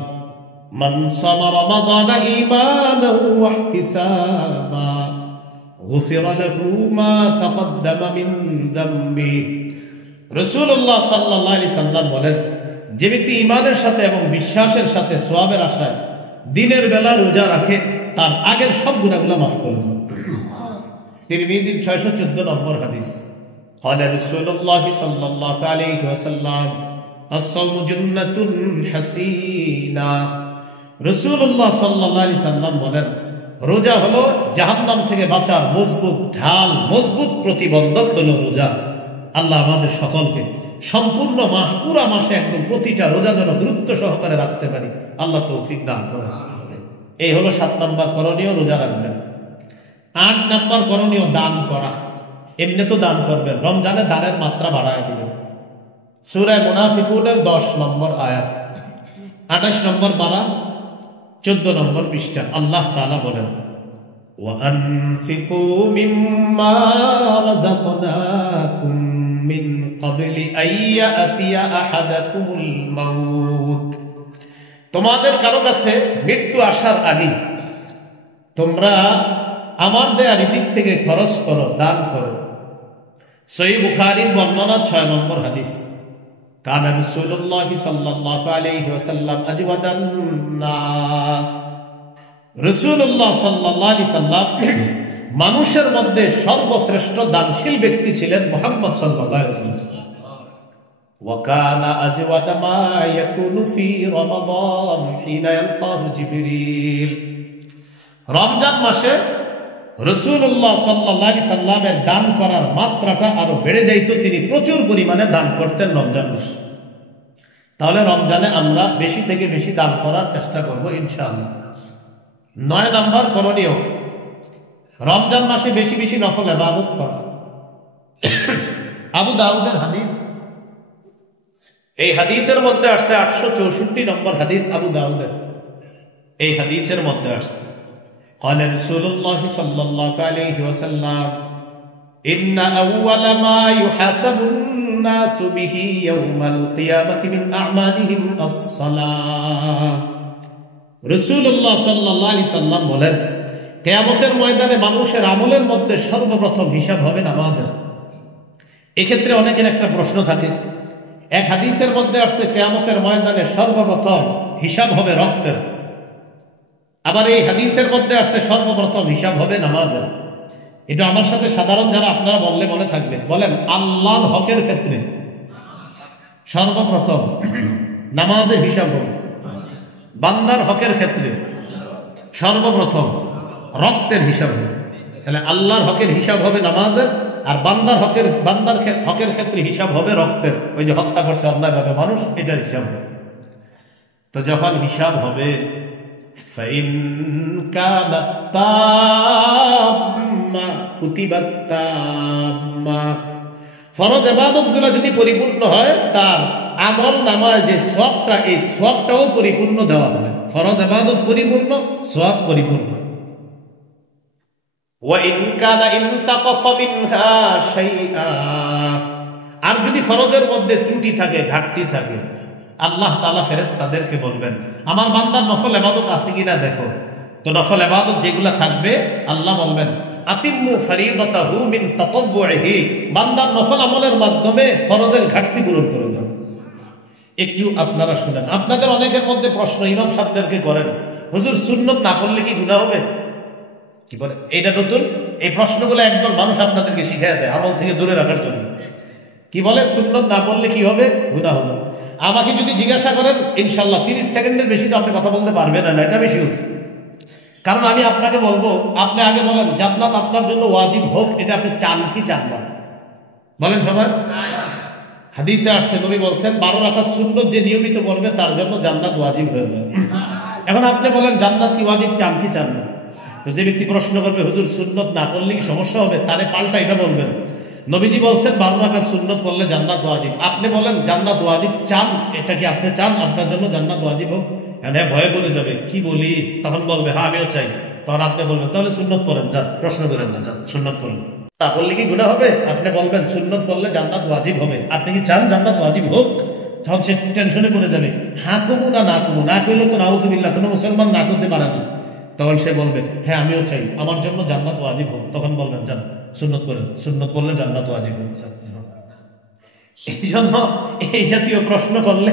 من صام رمضان إيمانا واحتسابا غفر له ما تقدم من ذنبه। রাসূলুল্লাহ সাল্লাল্লাহু আলাইহি সাল্লাম বলেন, যে ব্যক্তি ঈমানের সাথে এবং বিশ্বাসের সাথে সওয়াবের আশায় দিনের বেলা রোজা রাখে, তার আগের সব গুনাহগুলো মাফ করে দেন। তিরমিজির 614 নম্বর হাদিস। قال رسول الله صلى الله عليه وسلم الصوم جنة حسينة। রাসূলুল্লাহ সাল্লাল্লাহু আলাইহি সাল্লাম বলেন, রোজা হলো জাহান্নাম থেকে বাঁচার মজবুত ঢাল, মজবুত প্রতিবন্ধক হলো রোজা। আল্লাহ আমাদের সকলকে সম্পূর্ণ মাস, পুরা মাসে একদম প্রতিটা রোজা যেন গুরুত্ব সহকারে রাখতে পারি, আল্লাহ তৌফিক দান করেন। এই হলো 7 নম্বর করণীয়, রোজা রাখবেন। 8 নম্বর করণীয়, দান করা। এমনি তো দান করবেন, রমজানে দানের মাত্রা বাড়ায় দিবেন। সূরা মুনাফিকুনের 10 নম্বর আয়াত, 28 নম্বর পারা, 14 নম্বর পৃষ্ঠা। আল্লাহ তাআলা বলেন, ওয়ানফিকু মিম্মা রাযাকনাকুম মিন ক্বাবলি আইয়াতিয়া আহাদাকুমুল মাউত। তোমাদের কারো কাছে মৃত্যু আসার আগে তোমরা আমার দেয়া রিজিক থেকে খরচ করো, দান করো। সহিহ বুখারীর বর্ণনা 6 নম্বর হাদিস। কানা রাসূলুল্লাহ সাল্লাল্লাহু আলাইহি ওয়াসাল্লাম আজওয়াদান নাস। রাসূলুল্লাহ সাল্লাল্লাহু আলাইহি সাল্লাম মানুষের মধ্যে সর্বশ্রেষ্ঠ দানশীল ব্যক্তি ছিলেন মুহাম্মদ সাল্লাল্লাহু আলাইহি ওয়াসাল্লাম। ওয়া কানা আজওয়াদা মা ইয়াকুনু ফি রমাদান হিনা ইয়ালকাহু জিবরিল। রমজান মাসে রাসূলুল্লাহ সাল্লাল্লাহু আলাইহি সাল্লামের দান করার মাত্রাটা আরো বেড়ে যাইত, তিনি প্রচুর পরিমাণে দান করতেন রমজান মাসে। তাহলে রমজানে আমরা বেশি থেকে বেশি দান করার চেষ্টা করব ইনশাআল্লাহ। 9 নম্বর করণীয়, রমজান মাসে বেশি বেশি নফল ইবাদত করা। আবু দাউদের হাদিস, এই হাদিসের মধ্যে আসছে 864 নম্বর হাদিস আবু দাউদের। এই হাদিসের মধ্যে আসছে, قال رسول الله صلى الله عليه وسلم إن أول ما يحاسب الناس به يوم القيامة من أعمالهم الصلاة। রাসূলুল্লাহ সাল্লাল্লাহু আলাইহি সাল্লাম বলেন, কিয়ামতের ময়দানে মানুষের আমলের মধ্যে সর্বপ্রথম হিসাব হবে নামাজের। এক্ষেত্রে অনেকের একটা প্রশ্ন থাকে, এক হাদিসের মধ্যে আসছে কিয়ামতের ময়দানে সর্বপ্রথম হিসাব হবে রক্তের, আবার এই হাদিসের মধ্যে আসছে সর্বপ্রথম হিসাব হবে নামাজের। এটা আমার সাথে সাধারণ যারা আপনারা বললে মনে থাকবে, বলেন আল্লাহর হকের ক্ষেত্রে সর্বপ্রথম নামাজের হিসাব হবে, বান্দার হকের ক্ষেত্রে সর্বপ্রথম রক্তের হিসাব হবে। তাহলে আল্লাহর হকের হিসাব হবে নামাজের, আর বান্দার হকের ক্ষেত্রে হিসাব হবে রক্তের, ওই যে হত্যা করছে অন্যায়ভাবে মানুষ, এটার হিসাব হবে। তো যখন হিসাব হবে فإن كانت تامة كتبت تامة, ফরজ ইবাদতগুলো যদি পরিপূর্ণ হয় তার আমল নামায় যে সওয়াবটা, এই সওয়াবটাও পরিপূর্ণ দেওয়া হবে। ফরজ ইবাদত পরিপূর্ণ, সওয়াব পরিপূর্ণ। وإن كان انتقص منها شيئا, আর যদি ফরজের মধ্যে ত্রুটি থাকে, ঘাটতি থাকে, আল্লাহ তাআলা ফেরেশতাদেরকে বলবেন আমার বান্দার নফল ইবাদত আছে কিনা দেখো। তো নফল ইবাদত যেগুলা থাকবে আল্লাহ বলবেন আতিম্মু ফরিদাতাহু মিন তাতাওউহি, বান্দার নফল আমলের মাধ্যমে ফরজের ঘাটতি পূরণ করে দাও। একটু আপনারা শুনেন, আপনাদের অনেকের মধ্যে প্রশ্ন ইমাম সাহেবদেরকে করেন, হুজুর সুন্নত না করলে কি গুনাহ হবে? কি বলে এইটা নতুন, এই প্রশ্নগুলো একদল মানুষ আপনাদেরকে শিখিয়ে দেয় আমল থেকে দূরে রাখার জন্য। কি বলে সুন্নত না করলে কি হবে? গুনাহ হবে। আমাকে যদি জিজ্ঞাসা করেন ইনশাল্লাহ 30 সেকেন্ডের বেশি তো আপনি কথা বলতে পারবেন না, এটা বেশি হবে। কারণ আমি আপনাকে বলবো, আপনি আগে বলেন জান্নাত আপনার জন্য ওয়াজিব হোক, এটা আপনি চান কি চান না? বলেন সবাই। হাদিসে আসছে, নবী বলছেন 12 রাকাত সুন্নত যে নিয়মিত পড়বে তার জন্য জান্নাত ওয়াজিব হয়ে যাবে। এখন আপনি বলেন জান্নাত কি ওয়াজিব, চান কি চান না? তো যে ব্যক্তি প্রশ্ন করবে হুজুর সুন্নত না পড়লে কি সমস্যা হবে, তারে পাল্টা এটা বলবেন নবীজি বলছেন 12 রাকাত সুন্নত পড়লে জান্নাত ওয়াজিব। আপনি বলেন জান্নাত ওয়াজিব চান, এটা কি আপনি চান আপনার জন্য জান্নাত ওয়াজিব হোক? এনে ভয়ে পড়ে যাবে, কি বলি, তখন বলবে হ্যাঁ আমিও চাই। তখন আপনি বলবেন তাহলে সুন্নত পড়েন, যান প্রশ্ন করেন না, যান সুন্নত পড়েন। না পড়লে কি গুনাহ হবে? আপনি বলবেন সুন্নত পড়লে জান্নাত ওয়াজিব হবে, আপনি কি চান জান্নাত ওয়াজিব হোক? তখন সে টেনশনে পড়ে যাবে, হ্যাঁ কমু না কমু, না কইলে তো নাউজুবিল্লাহ, কোনো মুসলমান না করতে পারে না। তখন সে বলবে হ্যাঁ আমিও চাই, আমার জন্য জান্নাত ওয়াজিব হোক। তখন বলবেন যান সুন্নত করেন, সুন্নত করলে জান্নাত ওয়াজিব হোক। এই জন্য এই জাতীয় প্রশ্ন করলে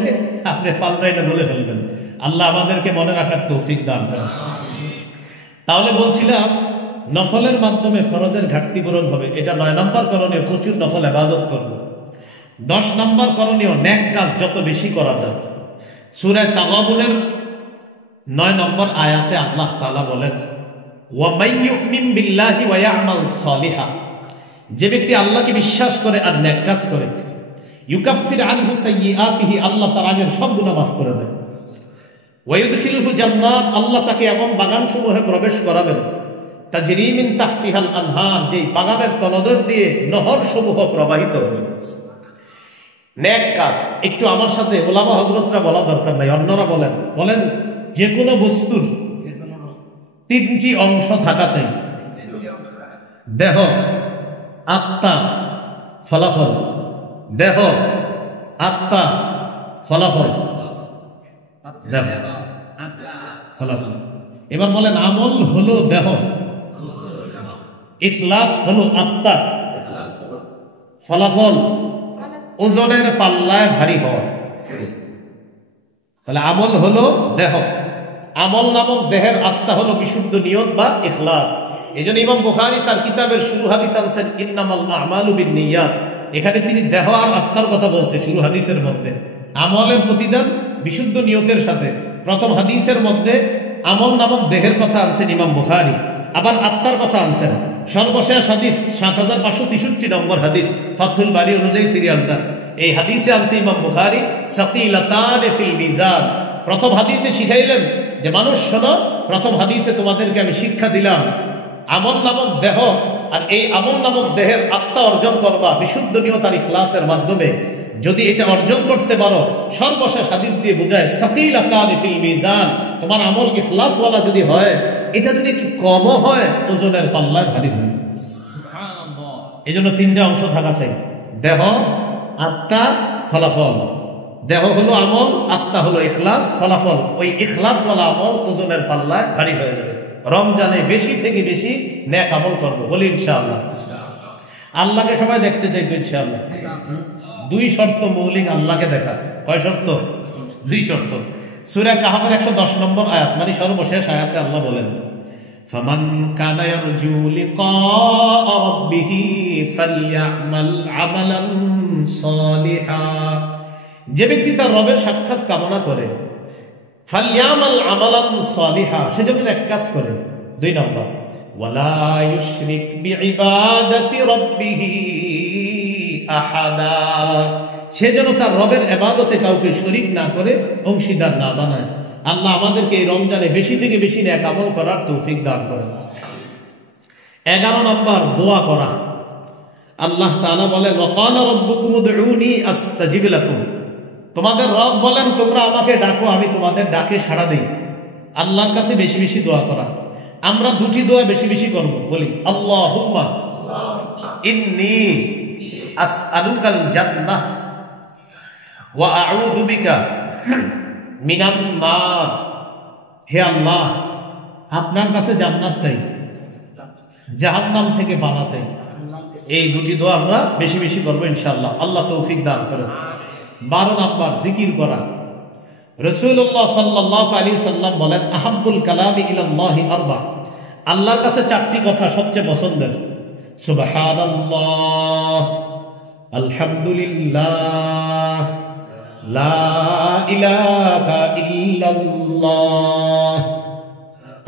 আপনি পাল্টা এটা বলে ফেলবেন। আল্লাহ আমাদেরকে মনে রাখার তৌফিক দান করেন। তাহলে বলছিলাম নফলের মাধ্যমে ফরজের ঘাটতি পূরণ হবে, এটা 9 নম্বর করণীয়, প্রচুর নফল ইবাদত করব। 10 নম্বর করণীয় নেক কাজ যত বেশি করা যায়। সূরা তাগাবুনের 9 নম্বর আয়াতে আল্লাহ তাআলা বলেন ওয়া মাইয়ুমিন বিল্লাহি ওয়া ইয়ামাল সালিহা, যে ব্যক্তি আল্লাহকে বিশ্বাস করে আর নেক কাজ করে, ইউকাফির আনহু সাইয়্যাতিহি, আল্লাহ তার আগের সব গুনাহ মাফ করে দেন। ওয়া ইউদখিলহু জান্নাত, আল্লাহ তাকে এমন বাগানসমূহে প্রবেশ করাবেন তাজরি মিন তাহতিহাল আনহার, যে বাগানের তলদেশ দিয়ে নহরসমূহ প্রবাহিত হবে। নেক কাজ একটু আমার সাথে ওলামা হযরতরা বলা দরকার নাই, অন্যরা বলেন যে কোনো বস্তুর 3টি অংশ থাকা চাই, দেহ, আত্মা, ফলাফল। দেহ, আত্মা, ফলাফল। দেহ, ফলাফল। এবার বলেন আমল হলো দেহ, ইখলাস হলো আত্মা, ফলাফল ওজনের পাল্লায় ভারী হওয়া। তাহলে আমল হলো দেহ, আমল নামক দেহের আত্মা হলো বিশুদ্ধ নিয়ত বা ইখলাস। এই জন্য ইমাম বুখারী তার কিতাবের শুরু হাদিস আনছেন ইন্নামাল আমালু বিন্নিয়াত, এখানে তিনি দেহ আর আত্মার কথা বলছে শুরু হাদিসের মধ্যে। আমলের প্রতিদান বিশুদ্ধ নিয়তের সাথে প্রথম হাদিসের মধ্যে আমল নামক দেহের কথা আনছেন ইমাম বুখারী, আবার আত্মার কথা আনছেন। সর্বশেষ হাদিস 7563 নম্বর হাদিস ফাথুল বারী অনুযায়ী সিরিয়ালটা, এই হাদিসে আনছে ইমাম বুখারী সাকিলাতান ফিল মিজান। প্রথম হাদিসে শিখাইলেন যে মানুষ শোনো, প্রথম হাদিসে তোমাদেরকে আমি শিক্ষা দিলাম আমল নামক দেহ, আর এই আমল নামক দেহের আত্মা অর্জন করবা বিশুদ্ধ নিয়ত আর ইখলাসের মাধ্যমে। যদি এটা অর্জন করতে পারো, সর্বশেষ হাদিস দিয়ে বোঝায় সাকিলাতান ফিল মিজান, তোমার আমল ইখলাসওয়ালা যদি হয়, এটা যদি একটু কমও হয় ওজনের পাল্লায় ভারী হয়। সুবহানাল্লাহ। এই জন্য 3টা অংশ থাকা চাই, দেহ, আত্মা, ফলাফল। দেহ হলো আমল, আত্মা হলো ইখলাস, ফলাফল ওই ইখলাসওয়ালা আমল ওজনের পাল্লায় ভারী হয়ে যাবে। রমজানে বেশি থেকে বেশি নেক আমল করবো, বলি ইনশাআল্লাহ। আল্লাহকে সবাই দেখতে চাই তো ইনশাআল্লাহ। 2 শর্ত মৌলিক আল্লাহকে দেখা। কয় শর্ত? 2 শর্ত। সূরা কাহফের 110 নম্বর আয়াত, মানে সর্বশেষ আয়াতে আল্লাহ বলেন ফামান কানা ইয়ারজু লিকাআ রাব্বিহি ফালইআমাল আমালান সালিহা, যে ব্যক্তি তার রবের সাক্ষাৎ কামনা করে, ফালইআমাল আমালান সালিহা, সে যেন এক কাজ করে। 2 নম্বর ওয়ালা ইউশরিক বিইবাদাতি রাব্বিহি আহাদা, সে যেন তার রবের ইবাদতে কাউকে শরীক না করে, অংশীদার না বানায়। আল্লাহ আমাদেরকে এই রমজানে বেশি থেকে বেশি নেক আমল করার তৌফিক দান করেন। 11 নম্বর দোয়া করা। আল্লাহ তাআলা বলেন ওয়াকালা রাব্বুকুম উদউনি আস্তাজিব লাকুম, তোমাদের রব বলেন তোমরা আমাকে ডাকো, আমি তোমাদের ডাকে সাড়া দেই। আল্লাহর কাছে বেশি বেশি দোয়া করা। আমরা দুটি দোয়া বেশি বেশি করব, বলি আল্লাহুম্মা ইন্নী আসআলুকাল জান্নাহ ওয়া আউযু বিকা মিনান নার, হে আল্লাহ আপনার কাছে জান্নাত চাই, জাহান্নাম থেকে পানা চাই। এই দুটি দোয়া আমরা বেশি বেশি করবো ইনশাআল্লাহ, আল্লাহ তৌফিক দান করেন। 12 নম্বর জিকির করা। রাসূলুল্লাহ সাল্লাল্লাহু আলাইহি সাল্লাম বলেন আহাব্বুল কালামি ইলাল্লাহি আরবা, আল্লাহর কাছে 4টি কথা সবচেয়ে পছন্দের। সুবহানাল্লাহ, আলহামদুলিল্লাহ, লা ইলাহা ইল্লাল্লাহ,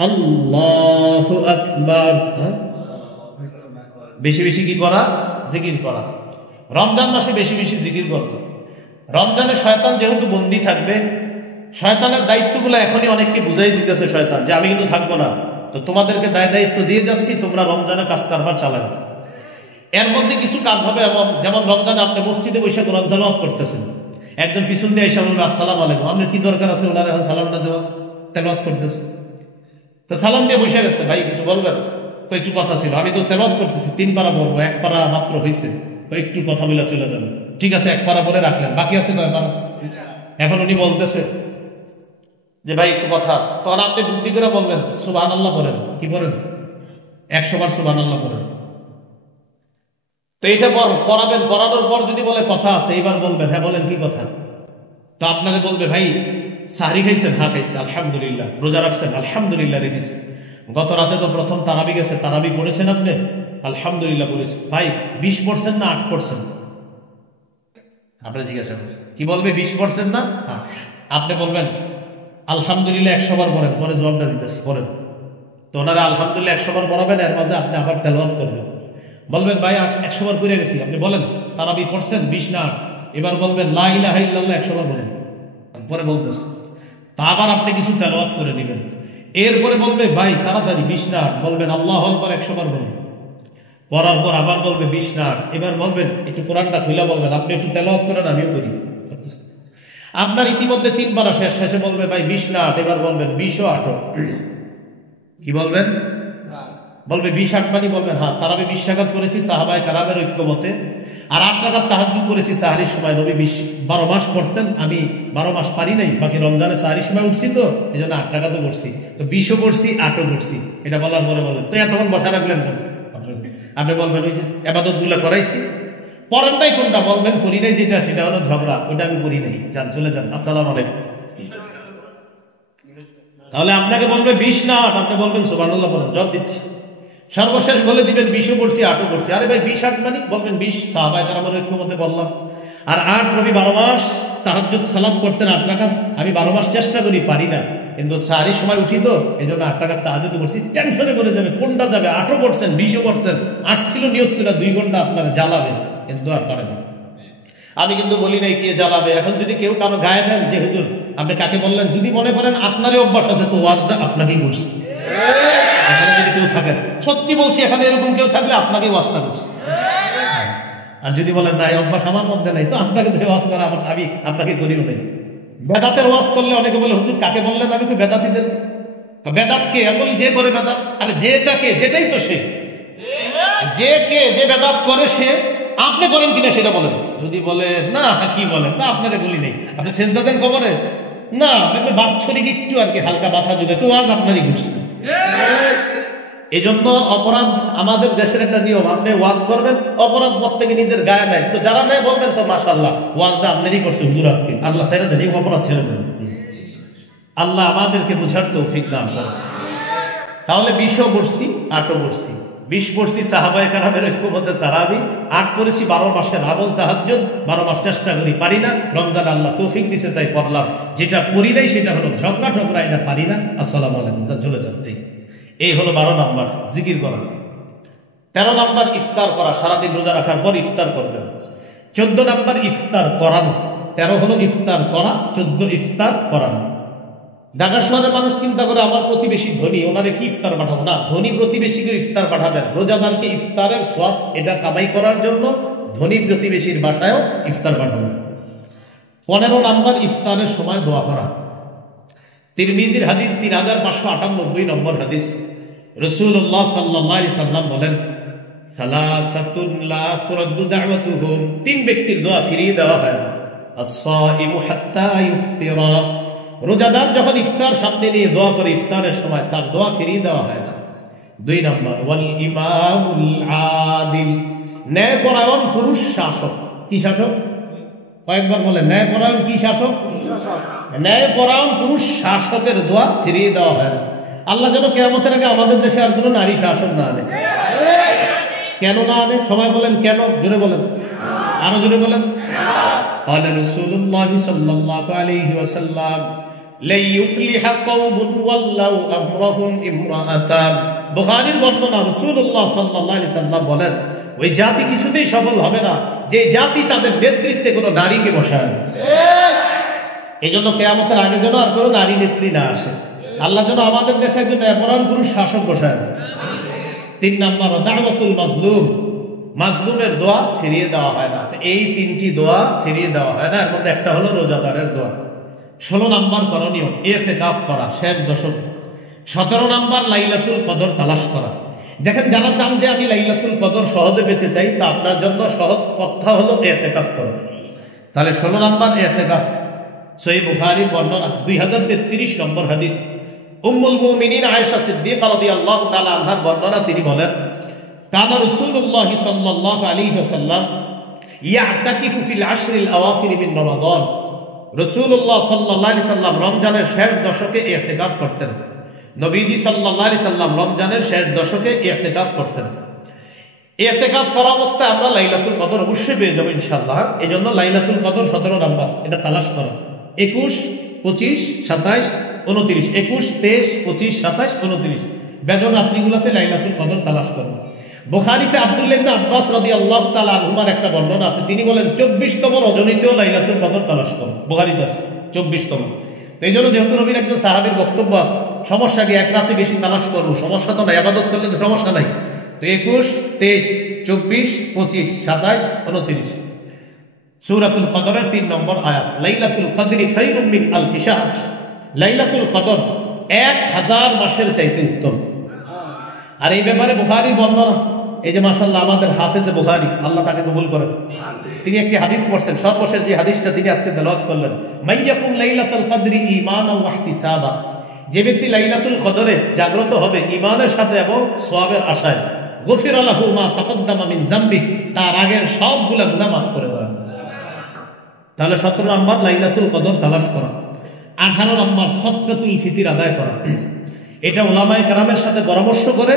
আল্লাহু আকবার। বেশি বেশি কি করা? জিকির করা। রমজান মাসে বেশি বেশি জিকির করব। রমজানে শয়তান যেহেতু বন্দী থাকবে, শয়তানের দায়িত্বগুলো এখনই অনেককে বুঝাই দিতেছে শয়তান, যে আমি কিন্তু থাকবো না, তো তোমাদেরকে দায়িত্ব দিয়ে যাচ্ছি, তোমরা রমজানে কাজ কারবার চালাও। এর মধ্যে কিছু কাজ হবে, যেমন রমজানে আপনি মসজিদে বসে কোরআন তেলাওয়াত করতেছেন, একজন পিছন দিয়ে এসে বলবে আসসালামু আলাইকুম, আপনার কি দরকার আছে ওনার এখন সালাম না দেওয়া? তেলাওয়াত করতেছে, তো সালাম দিয়ে বসে গেছে, ভাই কিছু বলবেন? তো একটু কথা ছিল, আমি তো তেলাওয়াত করতেছি, 3 পারা বলবো, 1 পারা মাত্র হয়েছে, তো একটু কথা বলে চলে যাবেন। ঠিক আছে, 1 পারা বলে রাখলেন, বাকি আছে 9 পারা। এখন উনি বলতেছে যে ভাই একটু কথা আছে, তখন আপনি বুদ্ধি করে বলবেন সুবহানাল্লাহ পড়েন। কি পড়েন? 100 বার সুবহানাল্লাহ পড়েন। তো এটা পড়াবেন, পড়ানোর পর যদি বলে কথা আছে, এইবার বলবেন হ্যাঁ বলেন কি কথা। তো আপনাকে বলবে ভাই সাহরি খাইছেন? হ্যাঁ খাইছে, আলহামদুলিল্লাহ। রোজা রাখছেন? আলহামদুলিল্লাহ রেখেছে। গত রাতে তো প্রথম তারাবি গেছে, তারাবি পড়েছেন আপনি? আলহামদুলিল্লাহ পড়েছেন। ভাই 20% না 8%? আপনি জিজ্ঞাসা করেন, কি বলবে? 20% না? হ্যাঁ। আপনি বলবেন আলহামদুলিল্লাহ 100 বার পড়েন, পরে জবাবটা দিতেছি পড়েন। তো ওনারা আলহামদুলিল্লাহ 100 বার পড়াবেন, এর মাঝে আপনি আবার তেলাওয়াত করবেন। বলবেন ভাই 100 বার পড়ে গেছি, আপনি বলেন তারাবি পড়ছেন 20 না 8? এবার বলবেন লা ইলাহা ইল্লাল্লাহ 100 বার বলেন, পরে বলতেছে, তা আবার আপনি কিছু তেলাওয়াত করে নেবেন। এরপরে বলবে ভাই তাড়াতাড়ি 20 না 8, বলবেন আল্লাহু আকবার 100 বার বলেন। পড়ার পর আবার বলবে 20 না 8, এবার বলবেন একটু কোরআনটা খুলে বলবেন, আপনি একটু তেলাওয়াত করেন, আমিও করি। আপনার ইতিমধ্যে 3 বার শেষে বলবে ভাই 20 না 8, এবার বলবেন 20 ও 8। কি বলবেন? বলবে 20 8 মানে বলবেন হ্যাঁ তারাবি 20 রাকাত করেছি সাহাবায়ে কেরামের ঐক্যমতে, আর 8 রাকাত তাহাজ্জুদ করেছি সাহরির সময়। নবী 12 মাস পড়তেন, আমি 12 মাস পারি নাই, বাকি রমজানে সাহরির সময় উঠছি, তো এই জন্য 8 রাকাতও করছি, তো 20ও করছি 8ও করছি। এটা বলার পরে বলবেন তো এতক্ষণ বসা রাখলেন তো? আপনি বলবেন ওই যে ইবাদত গুলো করাইছি, পড়েন নাই কোনটা? বলবেন করি নাই যেটা, সেটা হলো ঝগড়া, ওটা আমি করি নাই, যান চলে যান, আসসালামু আলাইকুম। তাহলে আপনাকে বলবে 20 না 8, আপনি বলবেন সুবহানাল্লাহ পড়েন, জবাব দিচ্ছি। সর্বশেষ বলে দিবেন 20ও করছি 8ও করছি। আরে ভাই 20 8 মানে বলবেন 20 সাহাবায়ে কেরামের ঐক্যমতে বললাম, আর 8 নবী 12 মাস তাহাজ্জুদ সালাত করতেন 8 রাকাত, আমি 12 মাস চেষ্টা করি, পারি না, কিন্তু সাহরির সময় উঠি, তো এই জন্য 8 রাকাত তাহাজ্জুদ করছি। টেনশনে পড়ে যাবে কোনটা যাবে, 8ও করছেন 20ও করছেন, 8 ছিল নিয়ত করে 2 ঘন্টা আপনারা জ্বালাবে, কিন্তু আর পারে না। আমি কিন্তু বলি নাই কে জ্বালাবে। এখন যদি কেউ কারো গায়ে দেন যে হুজুর আপনি কাকে বললেন, যদি মনে করেন আপনারই অভ্যাস আছে, তো ওয়াজটা আপনাকেই করছি। এখানে যদি কেউ থাকে, সত্যি বলছি, এখানে এরকম কেউ থাকলে আপনাকেই ওয়াজটা করছি। আর যদি বলেন না এই অভ্যাস আমার মধ্যে নাই, তো আপনাকে ধরে ওয়াজ করা আমি আপনাকে করিও নাই। বেদাতের ওয়াজ করলে অনেকে বলে হুজুর কাকে বললেন? আমি তো বেদাতীদেরকে। তো বেদাত কে? আমি বলি যে করে বেদাত। আরে যেটাকে, যেটাই তো সে, যে কে যে বেদাত করে সে। আপনি করেন কিনা সেটা বলেন। যদি বলে না কি বলেন, তা আপনারে বলি নাই, আপনি সেজদা দেন কবরে? না, আপনি বাৎসরিক একটু আর কি হালকা মাথা যুগে, তো ওয়াজ আপনারই করছে। এই জন্য অপরাধ আমাদের দেশের একটা নিয়ম, আপনি ওয়াজ করবেন, অপরাধ প্রত্যেকে নিজের গায়ে নেয়, তো যারা নেয় বলবেন তো মাশাআল্লাহ ওয়াজটা আপনারই করছে হুজুর আজকে, আল্লাহ ছেড়ে দেন, এই অপরাধ ছেড়ে দেন। আল্লাহ আমাদেরকে বুঝার তৌফিক দান করেন। তাহলে 20ও পড়ছি 8ও পড়ছি। 20 পড়ছি সাহাবায়ে কেরামের ঐক্যমতে তারাবি, 8 পড়েছি 12 মাসের আমল তাহাজ্জুদ, 12 মাস চেষ্টা করি, পারি না, রমজান আল্লাহ তৌফিক দিছে তাই পড়লাম। যেটা করি নাই সেটা হলো ঝগড়া, এটা পারি না, আসসালামু আলাইকুম, চলে যান। এই হলো 12 নম্বর জিকির করা। 13 নম্বর ইফতার করা, সারাদিন রোজা রাখার পর ইফতার করবেন। 14 নম্বর ইফতার করানো। 13 হলো ইফতার করা, 14 ইফতার করানো। ঢাকা শহরের মানুষ চিন্তা করে আমার প্রতিবেশী ধনী, ওনারে কি ইফতার পাঠাবো? না, ধনী প্রতিবেশীকে ইফতার পাঠাবেন। রোজাদারকে ইফতারের সওয়াব এটা কামাই করার জন্য ধনী প্রতিবেশীর বাসায়ও ইফতার পাঠাবেন। 15 নম্বর ইফতারের সময় দোয়া করা। তিরমিজির হাদিস 3598 নম্বর হাদিস, রাসূলুল্লাহ সাল্লাল্লাহু আলাইহি সাল্লাম বলেন, সালাসাতুন লা তুরাদ্দু দাওয়াতুহুম, 3 ব্যক্তির দোয়া ফিরিয়ে দেওয়া হয় না। আস-সাইমু হাত্তা ইফতিরা, রোজাদার যখন ইফতার সামনে নিয়ে দোয়া করে ইফতারের সময় তার দোয়া ফিরিয়ে দেওয়া হয় না। 2 নম্বর ওয়াল ইমামুল আদিল, ন্যায়পরায়ণ পুরুষ শাসক। কি শাসক? কয়েকবার বলেন, ন্যায়পরায়ণ কি শাসক? ন্যায়পরায়ণ পুরুষ শাসকের দোয়া ফিরিয়ে দেওয়া হয় না। আল্লাহ যেন কিয়ামতের আগে আমাদের দেশে আর কোনো নারী শাসক না আনে। কেন না আনে? সবাই বলেন কেন, জোরে বলেন, আরো জোরে বলেন। قال رسول الله صلى الله عليه وسلم لا يفلح قوم ولوا امرهم امرأة, বুখারীর বর্ণনা, রাসূলুল্লাহ সাল্লাল্লাহু আলাইহি সাল্লাম বলেন, ওই জাতি কিছুতেই সফল হবে না যে জাতি তাদের নেতৃত্বে কোনো নারীকে বসায়। এই জন্য কিয়ামতের আগে যেন আর কোনো নারী নেত্রী না আসে। আল্লাহ যেন আমাদের দেশে একজন ন্যায়পরায়ণ পুরুষ শাসক বসায়। 3 নম্বর দাওয়াতুল মাজলুম, মাজলুমের দোয়া ফিরিয়ে দেওয়া হয় না। তো এই 3টি দোয়া ফিরিয়ে দেওয়া হয় না, এর মধ্যে একটা হলো রোজাদারের দোয়া। 16 নম্বর করণীয় ইতিকাফ করা শেষ দশকে। 17 নম্বর লাইলাতুল কদর তালাশ করা। দেখেন, যারা চান যে আমি লাইলাতুল কদর সহজে পেতে চাই, তা আপনার জন্য সহজ পথা হলো ইতিকাফ করা। তাহলে 16 নম্বর ইতিকাফ। সহিহ বুখারীর বর্ণনা 2033 নম্বর হাদিস, উম্মুল মুমিনিন আয়েশা সিদ্দিকা রাদিয়াল্লাহু তাআলা আনহার বর্ণনা, তিনি বলেন, কানা রাসূলুল্লাহ সাল্লাল্লাহু আলাইহি ওয়াসাল্লাম ইয়াতাকিফু ফিল আশরিল আওয়াখির মিন রমাদান, রাসূলুল্লাহ সাল্লাল্লাহু আলাইহি সাল্লাম রমজানের শেষ দশকে ইতিকাফ করতেন। নবীজি সাল্লাল্লাহু আলাইহি সাল্লাম রমজানের শেষ দশকে ইতিকাফ করতেন। ইতিকাফ করা অবস্থায় আমরা লাইলাতুল কদর অবশ্যই পেয়ে যাব ইনশাআল্লাহ। এজন্য লাইলাতুল কদর 17 নম্বর, এটা তালাশ করা। 21, 25, 27, 29, 21, 23, 25, 27, 29 বেজন রাত্রিগুলোতে লাইলাতুল কদর তালাশ করব। বুখারীতে আব্দুল্লাহ ইবনে আব্বাস রাদিয়াল্লাহু তাআলা আনহুমার একটা বর্ণনা আছে, তিনি বলেন 24তম রজনীতেও লাইলাতুল কদর তালাশ করব। বুখারীতে আছে 24তম। তো এই জন্য যেহেতু নবীর একজন সাহাবীর বক্তব্য আছে, সমস্যা কি এক রাতে বেশি তালাশ করবো? সমস্যা তো নাই, ইবাদত করলে তো সমস্যা নাই। তো 21, 23, 24, 25, 27, 29 সূরাতুল কদরের 3 নম্বর আয়াত, লাইলাতুল কদরি খায়রুম মিন আলফি শাহর, লাইলাতুল কদর 1000 মাসের চাইতে উত্তম। আর এই ব্যাপারে বুখারী বর্ণনা, এই যে মাশাআল্লাহ আমাদের হাফেজে বুখারী, আল্লাহ তাকে কবুল করেন, তিনি একটি হাদিস পড়ছেন, সর্বশেষ যে হাদিসটা তিনি আজকে তেলাওয়াত করলেন, মাইয়াকুম লাইলাতুল কদরি ঈমানাও ওয়া ইহতিসাবা, যে ব্যক্তি লাইলাতুল কদরে জাগ্রত হবে ঈমানের সাথে এবং সওয়াবের আশায়, গফিরা লাহু মা তাকাদ্দামা মিন যামবি, তার আগের সবগুলা গুনাহ মাফ করে দেওয়া। তাহলে 17 নম্বর লাইলাতুল কদর তালাশ করা। 18 নম্বর সাদকাতুল ফিতর আদায় করা। এটা উলামায়ে কেরামের সাথে পরামর্শ করে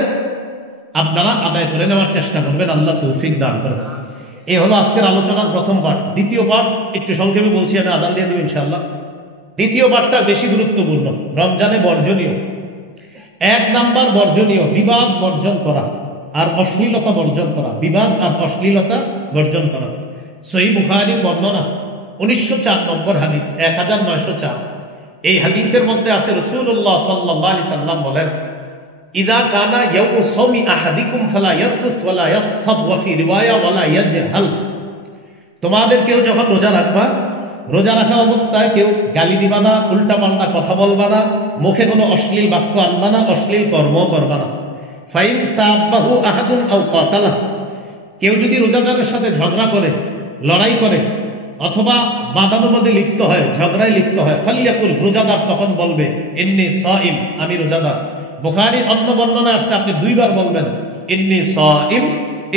আপনারা আদায় করে নেওয়ার চেষ্টা করবেন, আল্লাহ তৌফিক দান করেন। এই হলো আজকের আলোচনার প্রথম পার্ট। দ্বিতীয় পার্ট একটু সংক্ষেপে বলছি, আমি আযান দিয়ে দেব ইনশাআল্লাহ। দ্বিতীয় পার্টটা বেশি গুরুত্বপূর্ণ, রমজানে বর্জনীয়। 1 নম্বর বর্জনীয়, বিবাদ বর্জন করা আর অশ্লীলতা বর্জন করা। বিবাদ আর অশ্লীলতা বর্জন করা। সহিহ বুখারীর বর্ণনা 1904 নম্বর হাদিস, 1904। এই হাদিসের মধ্যে আছে রাসূলুল্লাহ সাল্লাল্লাহু আলাইহি সাল্লাম বলেন, ইযা কানা ইয়াউমু সাওমি আহাদিকুম ফালা ইয়ারফুস ওয়ালা ইয়াসখাব ওয়া ফি রিওয়ায়া ওয়ালা ইয়াজহাল, তোমাদের কেউ যখন রোজা রাখবা, রোজা রাখা অবস্থায় কেউ গালি দিবা না, উল্টাপাল্টা কথা বলবা না, মুখে কোনো অশ্লীল বাক্য আনবা না, অশ্লীল কর্ম করবা না। ফাইন সাবাহু আহাদুন আও কাতালা, কেউ যদি রোজাদারের সাথে ঝগড়া করে, লড়াই করে, অথবা বাদানুবাদে লিপ্ত হয়, ঝগড়ায় লিপ্ত হয়, ফালিয়াকুল, রোজাদার তখন বলবে, ইন্নী সাইম, আমি রোজাদার। বুখারীর অন্য বর্ণনা আসছে আপনি 2 বার বলবেন, ইন্নী সাইম,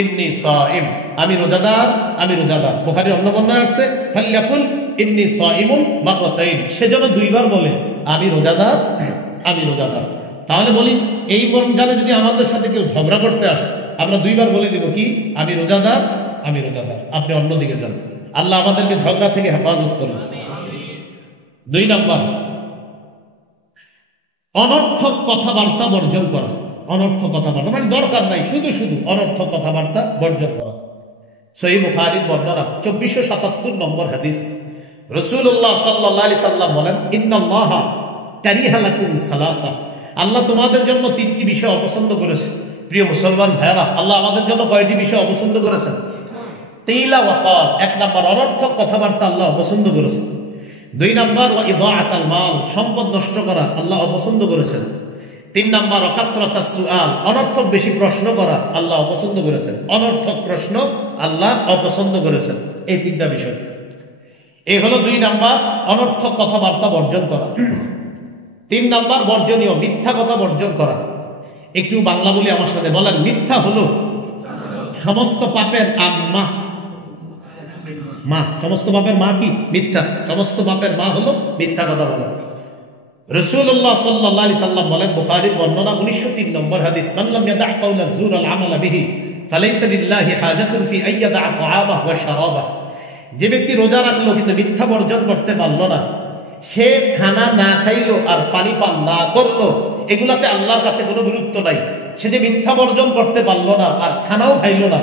ইন্নী সাইম, আমি রোজাদার, আমি রোজাদার। বুখারীর অন্য বর্ণনা আসছে ফালিয়াকুল ইন্নী সাইমুন মাররাতাইন, সেজন্য 2 বার বলে, আমি রোজাদার, আমি রোজাদার। তাহলে বলি, এই রমজানে যদি আমাদের সাথে কেউ ঝগড়া করতে আসে, আমরা 2 বার বলে দিব কি, আমি রোজাদার, আমি রোজাদার, আপনি অন্যদিকে যান। আল্লাহ আমাদেরকে ঝগড়া থেকে হেফাজত করুন। 2 নম্বর, অনর্থক কথাবার্তা বর্জন করা। অনর্থক কথাবার্তা, মানে দরকার নাই, শুধু শুধু অনর্থক কথাবার্তা বর্জন করা। সহিহ বুখারীর বর্ণনা 2477 নম্বর হাদিস, রাসূলুল্লাহ সাল্লাল্লাহু আলাইহি সাল্লাম বলেন, ইন্নাল্লাহা কারিহা লাকুম সালাসা, আল্লাহ তোমাদের জন্য তিনটি বিষয় অপছন্দ করেছে। প্রিয় মুসলমান ভাইরা, আল্লাহ আমাদের জন্য কয়টি বিষয় অপছন্দ করেছেন? তিলা ওয়া কাল, এক নাম্বার অনর্থক কথাবার্তা আল্লাহ অপছন্দ করেছেন। দুই নাম্বার ওয়া ইদাআতাল মাল, সম্পদ নষ্ট করা আল্লাহ অপছন্দ করেছেন। তিন নাম্বার ওয়া কাসরাতাস সুআল, অনর্থক বেশি প্রশ্ন করা আল্লাহ অপছন্দ করেছেন। অনর্থক প্রশ্ন আল্লাহ অপছন্দ করেছেন। এই তিনটা বিষয়, এই হলো দুই নাম্বার অনর্থক কথাবার্তা বর্জন করা। তিন নাম্বার বর্জনীয় মিথ্যা কথা বর্জন করা। একটু বাংলা বলি আমার সাথে, বলেন, মিথ্যা হলো সমস্ত পাপের আম্মা। মা, সমস্ত পাপের মা কি? মিথ্যা। সমস্ত পাপের মা হলো মিথ্যা কথা বলা। রাসূলুল্লাহ সাল্লাল্লাহু আলাইহি সাল্লাম বলেন, বুখারীর বর্ণনা 1903 নম্বর হাদিস, মান লাম ইয়াদা কাওলা যুর আল আমালা বিহি ফালাইসা লিল্লাহি হাজাতুন ফি আইয়াদা তাআমাহু ওয়া শারাবাহু, যে ব্যক্তি রোজা রাখলো কিন্তু মিথ্যা বর্জন করতে পারলো না, সে খানা না খাইলো আর পানি পান না করলো, এগুলাতে আল্লাহর কাছে কোনো গুরুত্ব নাই। সে যে মিথ্যা বর্জন করতে পারলো না আর খানাও খাইলো না,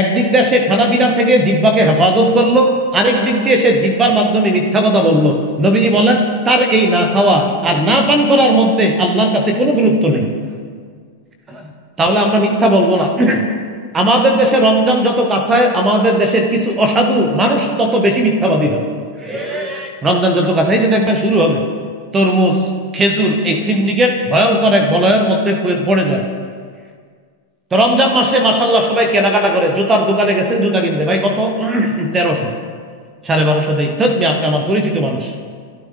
একদিক দিয়ে সে খানা পিনা থেকে জিহ্বাকে হেফাজত করলো, আরেক দিক দিয়ে সে জিহ্বার মাধ্যমে মিথ্যা কথা বললো। নবীজি বলেন, তার এই না খাওয়া আর না পান করার মধ্যে আল্লাহর কাছে কোনো গুরুত্ব নেই। তাহলে আমরা মিথ্যা বলবো না। আমাদের দেশে রমজান যত কাছায়, আমাদের দেশের কিছু অসাধু মানুষ তত বেশি মিথ্যাবাদী হয়। রমজান যত কাছাই যে দেখবেন শুরু হবে, তরমুজ, খেজুর, এই সিন্ডিকেট ভয়ঙ্কর এক বলয়ের মধ্যে পড়ে যায়। তো রমজান মাসে মাশাআল্লাহ সবাই কেনাকাটা করে। জুতার দোকানে গেছেন জুতা কিনতে, ভাই কত? 1300, 1250 দেই। আপনি আমার পরিচিত মানুষ,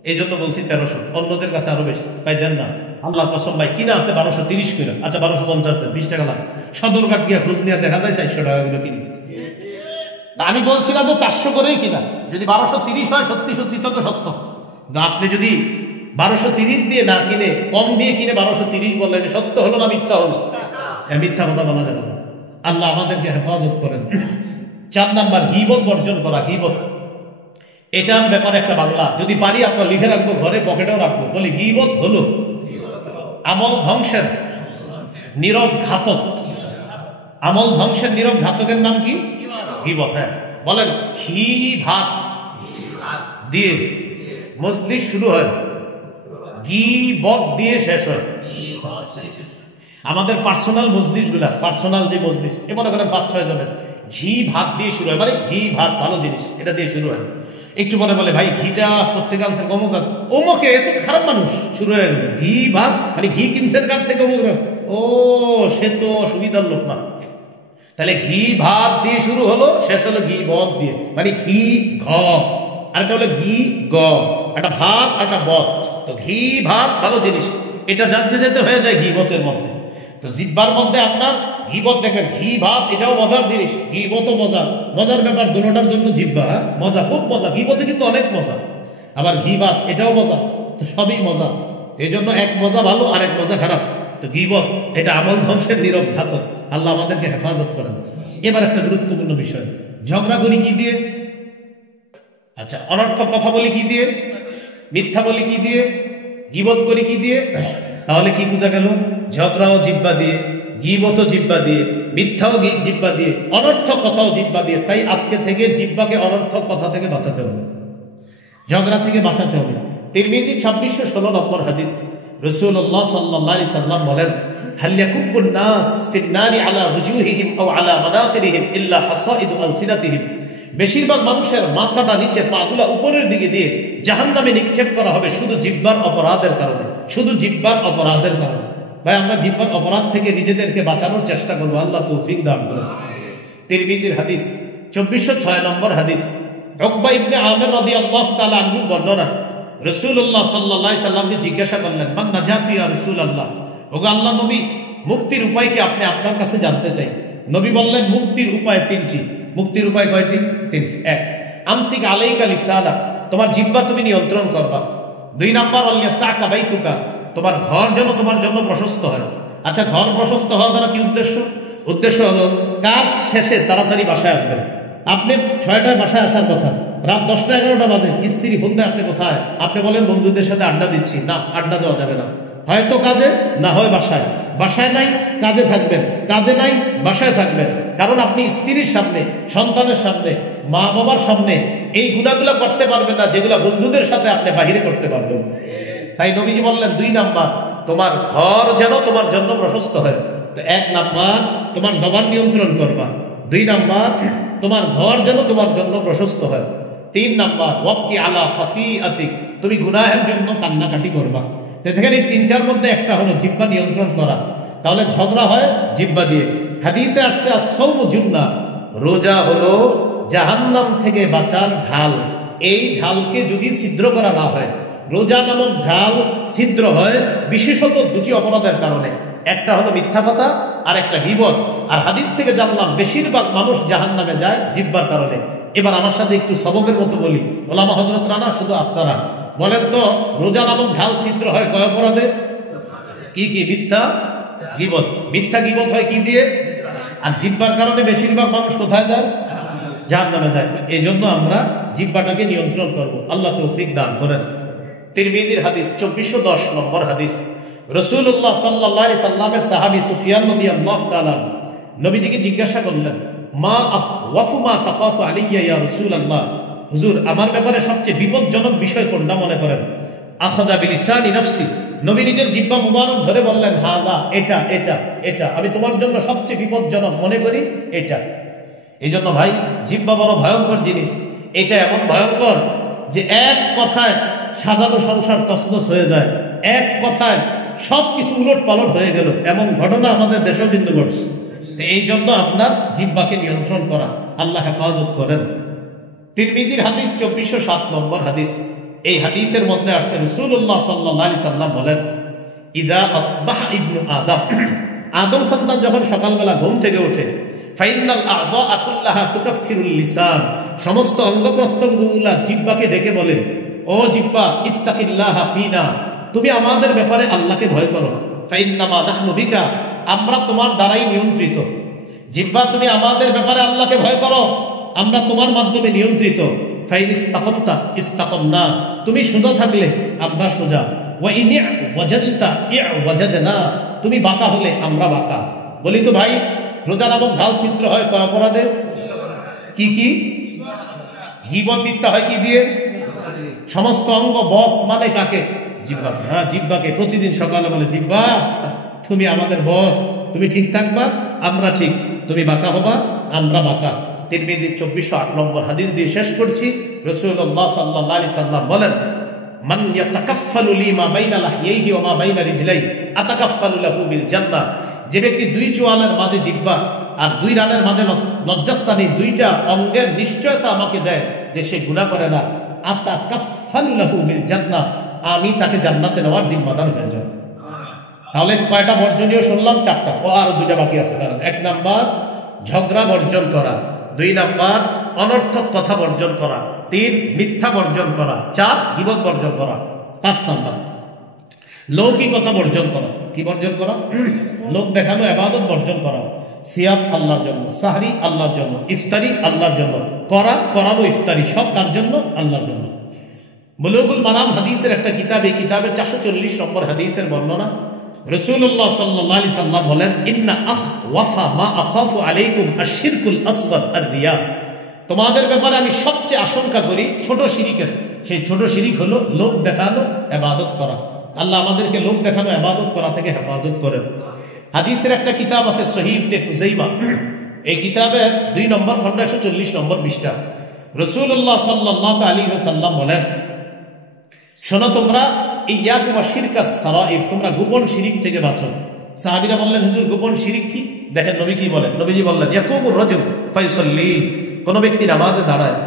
এই জন্য বলছি 1300, অন্যদের কাছে আরো বেশি। ভাই দেন না, আল্লাহর কসম ভাই, কিনা আছে 1230 করে। আচ্ছা 1250 দেন, 20 টাকা লাভ। সদরঘাট গিয়া খোঁজ নিয়ে দেখা যায় 400 টাকা কিলো কিনি। তা আমি বলছিলাম যে 400 করেই কিনা। যদি 1230 হয়, সত্যি সত্যি তো সত্য। আপনি যদি 1230 দিয়ে না কিনে, কম দিয়ে কিনে 1230 বললেন, সত্য হলো না মিথ্যা হলো? মিথ্যা কথা বলা যাবে না। আল্লাহ আমাদেরকে হেফাজত করেন। 4 নাম্বার গীবত বর্জন করা। গীবত, এটার ব্যাপারে একটা বাংলা যদি পারি আপনার লিখে রাখবো, ঘরে পকেটেও রাখবো। বলি, গীবত হলো আমল ধ্বংসের নীরব ঘাতক। আমল ধ্বংসের নীরব ঘাতকের নাম কি? গীবত। হ্যাঁ, বলেন, ঘি ভাত দিয়ে মজলিস শুরু হয়, গীবত দিয়ে শেষ হয়। আমাদের পার্সোনাল মজলিস গুলা, পার্সোনাল যে মজলিস, এ মনে করেন 5-6 জনের, ঘি ভাত দিয়ে শুরু হয়। মানে ঘি ভাত ভালো জিনিস, এটা দিয়ে শুরু হয়। একটু পরে বলে, ভাই ঘিটা প্রত্যেক আনছেন গমজাত, ওমকে এত খারাপ মানুষ, শুরু হয়ে গেল ঘি ভাত। মানে ঘি কিনছেন কার থেকে? অমুক। ও, সে তো সুবিধার লোক না। তাহলে ঘি ভাত দিয়ে শুরু হলো, শেষ হলো ঘি বদ দিয়ে। মানে ঘি ঘ, আর একটা হলো ঘি গ, একটা ভাত আর একটা বদ। তো ঘি ভাত ভালো জিনিস, এটা জানতে যেতে হয়ে যায় গীবতের মধ্যে। তো জিহ্বার মধ্যে আপনার গীবত, দেখবেন ঘি ভাত এটাও মজার জিনিস, গীবতও মজা। মজার ব্যাপার দুটোটার জন্য জিহ্বা মজা, খুব মজা। গীবতে কিন্তু অনেক মজা, আবার ঘি ভাত এটাও মজা। তো সবই মজা, এই জন্য এক মজা ভালো আর এক মজা খারাপ। তো গীবত এটা আমল ধ্বংসের নীরব ঘাতক। আল্লাহ আমাদেরকে হেফাজত করেন। এবার একটা গুরুত্বপূর্ণ বিষয়, ঝগড়া করি কি দিয়ে? আচ্ছা, অনর্থক কথা বলি কি দিয়ে? মিথ্যা বলি কি দিয়ে? গীবত করি কি দিয়ে? তাহলে কি বোঝা গেল? ঝগড়াও জিহ্বা দিয়ে, গীবতও জিহ্বা দিয়ে, মিথ্যাও জিহ্বা দিয়ে, অনর্থক কথাও জিহ্বা দিয়ে। তাই আজকে থেকে জিহ্বাকে অনর্থক কথা থেকে বাঁচাতে হবে, ঝগড়া থেকে বাঁচাতে হবে। তিরমিজি 2616 নম্বর হাদিস, রাসূলুল্লাহ সাল্লাল্লাহু আলাইহি সাল্লাম বলেন, হাল ইয়াকুব্বুন নাস ফিন নারি আলা ওয়ুজুহিহিম আও আলা মানাখিরিহিম ইল্লা হাসাইদু আলসিনাতিহিম, বেশিরভাগ মানুষের মাথাটা নিচে, পাগুলা উপরের দিকে দিয়ে জাহান্নামে নিক্ষেপ করা হবে শুধু জিহ্বার অপরাধের কারণে, শুধু জিহ্বার অপরাধের কারণে। ভাই, আমরা জিহ্বার অপরাধ থেকে নিজেদেরকে বাঁচানোর চেষ্টা করবো। আল্লাহ তৌফিক দান করুন। তিরমিজির হাদিস 2406 নম্বর হাদিস, উকবা ইবনে আমির রাদিয়াল্লাহু তাআলা আনহু বর্ণনা, রাসূলুল্লাহ সাল্লাল্লাহু আলাইহি সাল্লামকে জিজ্ঞাসা করলেন, মান নাজাতু ইয়া রাসূলুল্লাহ, ওগো আল্লাহর নবী, মুক্তির উপায় কি আপনি আপনার কাছে জানতে চাই। নবী বললেন, মুক্তির উপায় 3টি। মুক্তির উপায় কয়টি? 3টি। 1, আমসিক আলাইকা লিসানা, তোমার জিহ্বা তুমি নিয়ন্ত্রণ করবা। 2 নাম্বার, আলিয়াসাকা বাইতুকা, তোমার ঘর যেন তোমার জন্য প্রশস্ত হয়। আচ্ছা, ঘর প্রশস্ত হওয়া দ্বারা কি উদ্দেশ্য? উদ্দেশ্য হলো কাজ শেষে তাড়াতাড়ি বাসায় আসবেন। আপনি 6টায় বাসায় আসার কথা, রাত 10টা 11টা বাজে, স্ত্রী ফোন দেয়, আপনি কোথায়? আপনি বলেন বন্ধুদের সাথে আড্ডা দিচ্ছি। না, আড্ডা দেওয়া যাবে না, হয়তো কাজে, না হয় বাসায়। বাসায় নাই কাজে থাকবেন, কাজে নাই বাসায় থাকবেন। কারণ আপনি স্ত্রীর সামনে, সন্তানের সামনে, মা বাবার সামনে এই গুনাহগুলো করতে পারবেন না যেগুলো বন্ধুদের সাথে আপনি বাহিরে করতে পারবেন। তাই নবীজি বললেন 2 নাম্বার, তোমার ঘর যেন তোমার জন্য প্রশস্ত হয়। তো 1 নাম্বার তোমার জবান নিয়ন্ত্রণ করবা, 2 নাম্বার তোমার ঘর যেন তোমার জন্য প্রশস্ত হয়, 3 নাম্বার ওয়াবকি আলা খাতিআতিক, তুমি গুনাহের জন্য কান্নাকাটি করবা। তো দেখেন এই 3টার মধ্যে একটা হলো জিহ্বা নিয়ন্ত্রণ করা। তাহলে ঝগড়া হয় জিহ্বা দিয়ে। হাদিসে আসছে আস-সাওমু জুন্নাহ, রোজা হলো জাহান্নাম থেকে বাঁচার ঢাল। এই ঢালকে যদি ছিদ্র করা না হয়, রোজা নামক ঢাল ছিদ্র হয় বিশেষত 2টি অপরাধের কারণে। একটা হলো মিথ্যা কথা আর একটা গীবত। আর হাদিস থেকে জানলাম বেশিরভাগ মানুষ জাহান্নামে যায় জিহ্বার কারণে। এবার আমার সাথে একটু সবকের মতো বলি, ওলামা হযরতরা না, শুধু আপনারা বলেন তো, রোজা নামক ঢাল ছিদ্র হয় কয় অপরাধে? কি কি? মিথ্যা, গীবত। মিথ্যা গীবত হয় কি দিয়ে? আর জিহ্বার কারণে বেশিরভাগ মানুষ কোথায় যায়? জাহান্নামে যায়। তো এই জন্য আমরা জিহ্বাটাকে নিয়ন্ত্রণ করব। আল্লাহ তৌফিক দান করেন। তিরমিজির হাদিস 2410 নম্বর হাদিস, রাসূলুল্লাহ সাল্লাল্লাহু আলাইহি সাল্লামের সাহাবী সুফিয়ান রাদিয়াল্লাহু তাআলা নবীজিকে জিজ্ঞাসা করলেন, মা আখওয়াফু মা তাখাফু আলাইয়া ইয়া রাসূলুল্লাহ, হুজুর আমার ব্যাপারে সবচেয়ে বিপজ্জনক বিষয় কোনটা মনে করেন? আখাযা বিলিসানি নাফসি, নবী নিজের জিহ্বা মুবারক ধরে বললেন, হাদা, এটা এটা এটা আমি তোমার জন্য সবচেয়ে বিপজ্জনক মনে করি এটা। এই জন্য ভাই জিহ্বা বড় ভয়ঙ্কর জিনিস। এটা এমন ভয়ঙ্কর যে এক কথায় সাজানো সংসার তছনছ হয়ে যায়, এক কথায় সবকিছু উলট পালট হয়ে গেল, এমন ঘটনা আমাদের দেশেও কিন্তু ঘটছে। তো এই জন্য আপনার জিহ্বাকে নিয়ন্ত্রণ করা, আল্লাহ হেফাজত করেন। তিরমিজির হাদিস 2407 নম্বর হাদিস, এই হাদিসের মধ্যে আসছে রাসূলুল্লাহ সাল্লাল্লাহু আলাইহি সাল্লাম বলেন, ইদা আসবাহা ইবনু আদম, আদম সন্তান যখন সকালবেলা ঘুম থেকে ওঠে, ফাইনাল আযা কুল্লাহা তুকাফিরুল লিসান, সমস্ত অঙ্গ প্রত্যঙ্গগুলা জিহ্বাকে ডেকে বলে, ও জিহ্বা ইত্তাকিল্লাহা ফিনা, তুমি আমাদের ব্যাপারে আল্লাহকে ভয় করো। ফাইন্নামা নাহনু বিকা, আমরা তোমার দ্বারাই নিয়ন্ত্রিত। জিহ্বা তুমি আমাদের ব্যাপারে আল্লাহকে ভয় করো, আমরা তোমার মাধ্যমে নিয়ন্ত্রিত। ফাইন ইস্তাকামতা ইস্তাকামনা, তুমি সোজা থাকলে আমরা সোজা। ওয়া ইন ওয়াজাজতা ওয়াজাজনা, তুমি বাঁকা হলে আমরা বাঁকা। বলি তো ভাই, রোজা নামক ঢাল ছিদ্র হয় কয় অপরাধে? কি কি? গীবত, মিথ্যা হয় কি দিয়ে? সমস্ত অঙ্গ বস মানে কাকে? জিহ্বাকে। হ্যাঁ, জিহ্বাকে প্রতিদিন সকালে বলে, জিহ্বা তুমি আমাদের বস, তুমি ঠিক থাকবা আমরা ঠিক, তুমি বাঁকা হবা আমরা বাঁকা। তিরমিজি 2408 নম্বর হাদিস দিয়ে শেষ করছি। রাসূলুল্লাহ সাল্লাল্লাহু আলাইহি সাল্লাম বলেন, মান ইয়াতাকাফফালু লিমা বাইনা লাহইহি ওয়া মা বাইনা রিজলাই আতাকাফফালু লাহু বিল জান্নাহ, যে ব্যক্তি 2 চোয়ালের মাঝে জিহ্বা আর 2 রানের মাঝে লজ্জাস্থানে 2টা অঙ্গের নিশ্চয়তা আমাকে দেয় যে সে গুনাহ করে না, আতাকাফফালু লাহু বিল জান্নাহ, আমি তাকে জান্নাতে নেওয়ার জিম্মাদার হয়ে যায়। তাহলে কয়টা বর্জনীয় শুনলাম? 4টা। ও আরো 2টা বাকি আছে। কারণ 1 নাম্বার ঝগড়া বর্জন করা, 2 নাম্বার অনর্থক কথা বর্জন করা, 3 মিথ্যা বর্জন করা, 4 গীবত বর্জন করা, 5 নাম্বার লৌকিকতা বর্জন করা। কি বর্জন করা? লোক দেখানো ইবাদত বর্জন করা। সিয়াম আল্লাহর জন্য, সাহরি আল্লাহর জন্য, ইফতারি আল্লাহর জন্য, করানো ইফতারি সব কার জন্য? আল্লাহর জন্য। বুলুগুল মারাম হাদিসের একটা কিতাব, এই কিতাবের 440 নম্বর হাদিসের বর্ণনা। রাসূলুল্লাহ সাল্লাল্লাহু আলাইহি সাল্লাম বলেন, ইন্না আখওয়াফা মা আখাফু আলাইকুম আশ-শিরকুল আসগর আর-রিয়া, তোমাদের ব্যাপারে আমি সবচেয়ে আশঙ্কা করি ছোট শিরিকের। সেই ছোট শিরিক হলো লোক দেখানো ইবাদত করা। আল্লাহ আমাদেরকে লোক দেখানো ইবাদত করা থেকে হেফাজত করেন। হাদিসের একটা কিতাব আছে সহিহ ইবনে খুযাইমা, এই কিতাবের 2 নম্বর খণ্ড 140 নম্বর পৃষ্ঠা। রাসূলুল্লাহ সাল্লাল্লাহু আলাইহি ওয়াসাল্লাম বলেন, শোনো তোমরা ইয়াকুম আশ-শিরকাস সারাইর, তোমরা গোপন শিরিক থেকে বাঁচো। সাহাবীরা বললেন, হুজুর গোপন শিরিক কি? দেখেন নবী কি বলেন। নবীজি বললেন, ইয়াকুমুর রাজুল ফায়ুসাল্লি, কোন ব্যক্তি নামাজে দাঁড়ায়,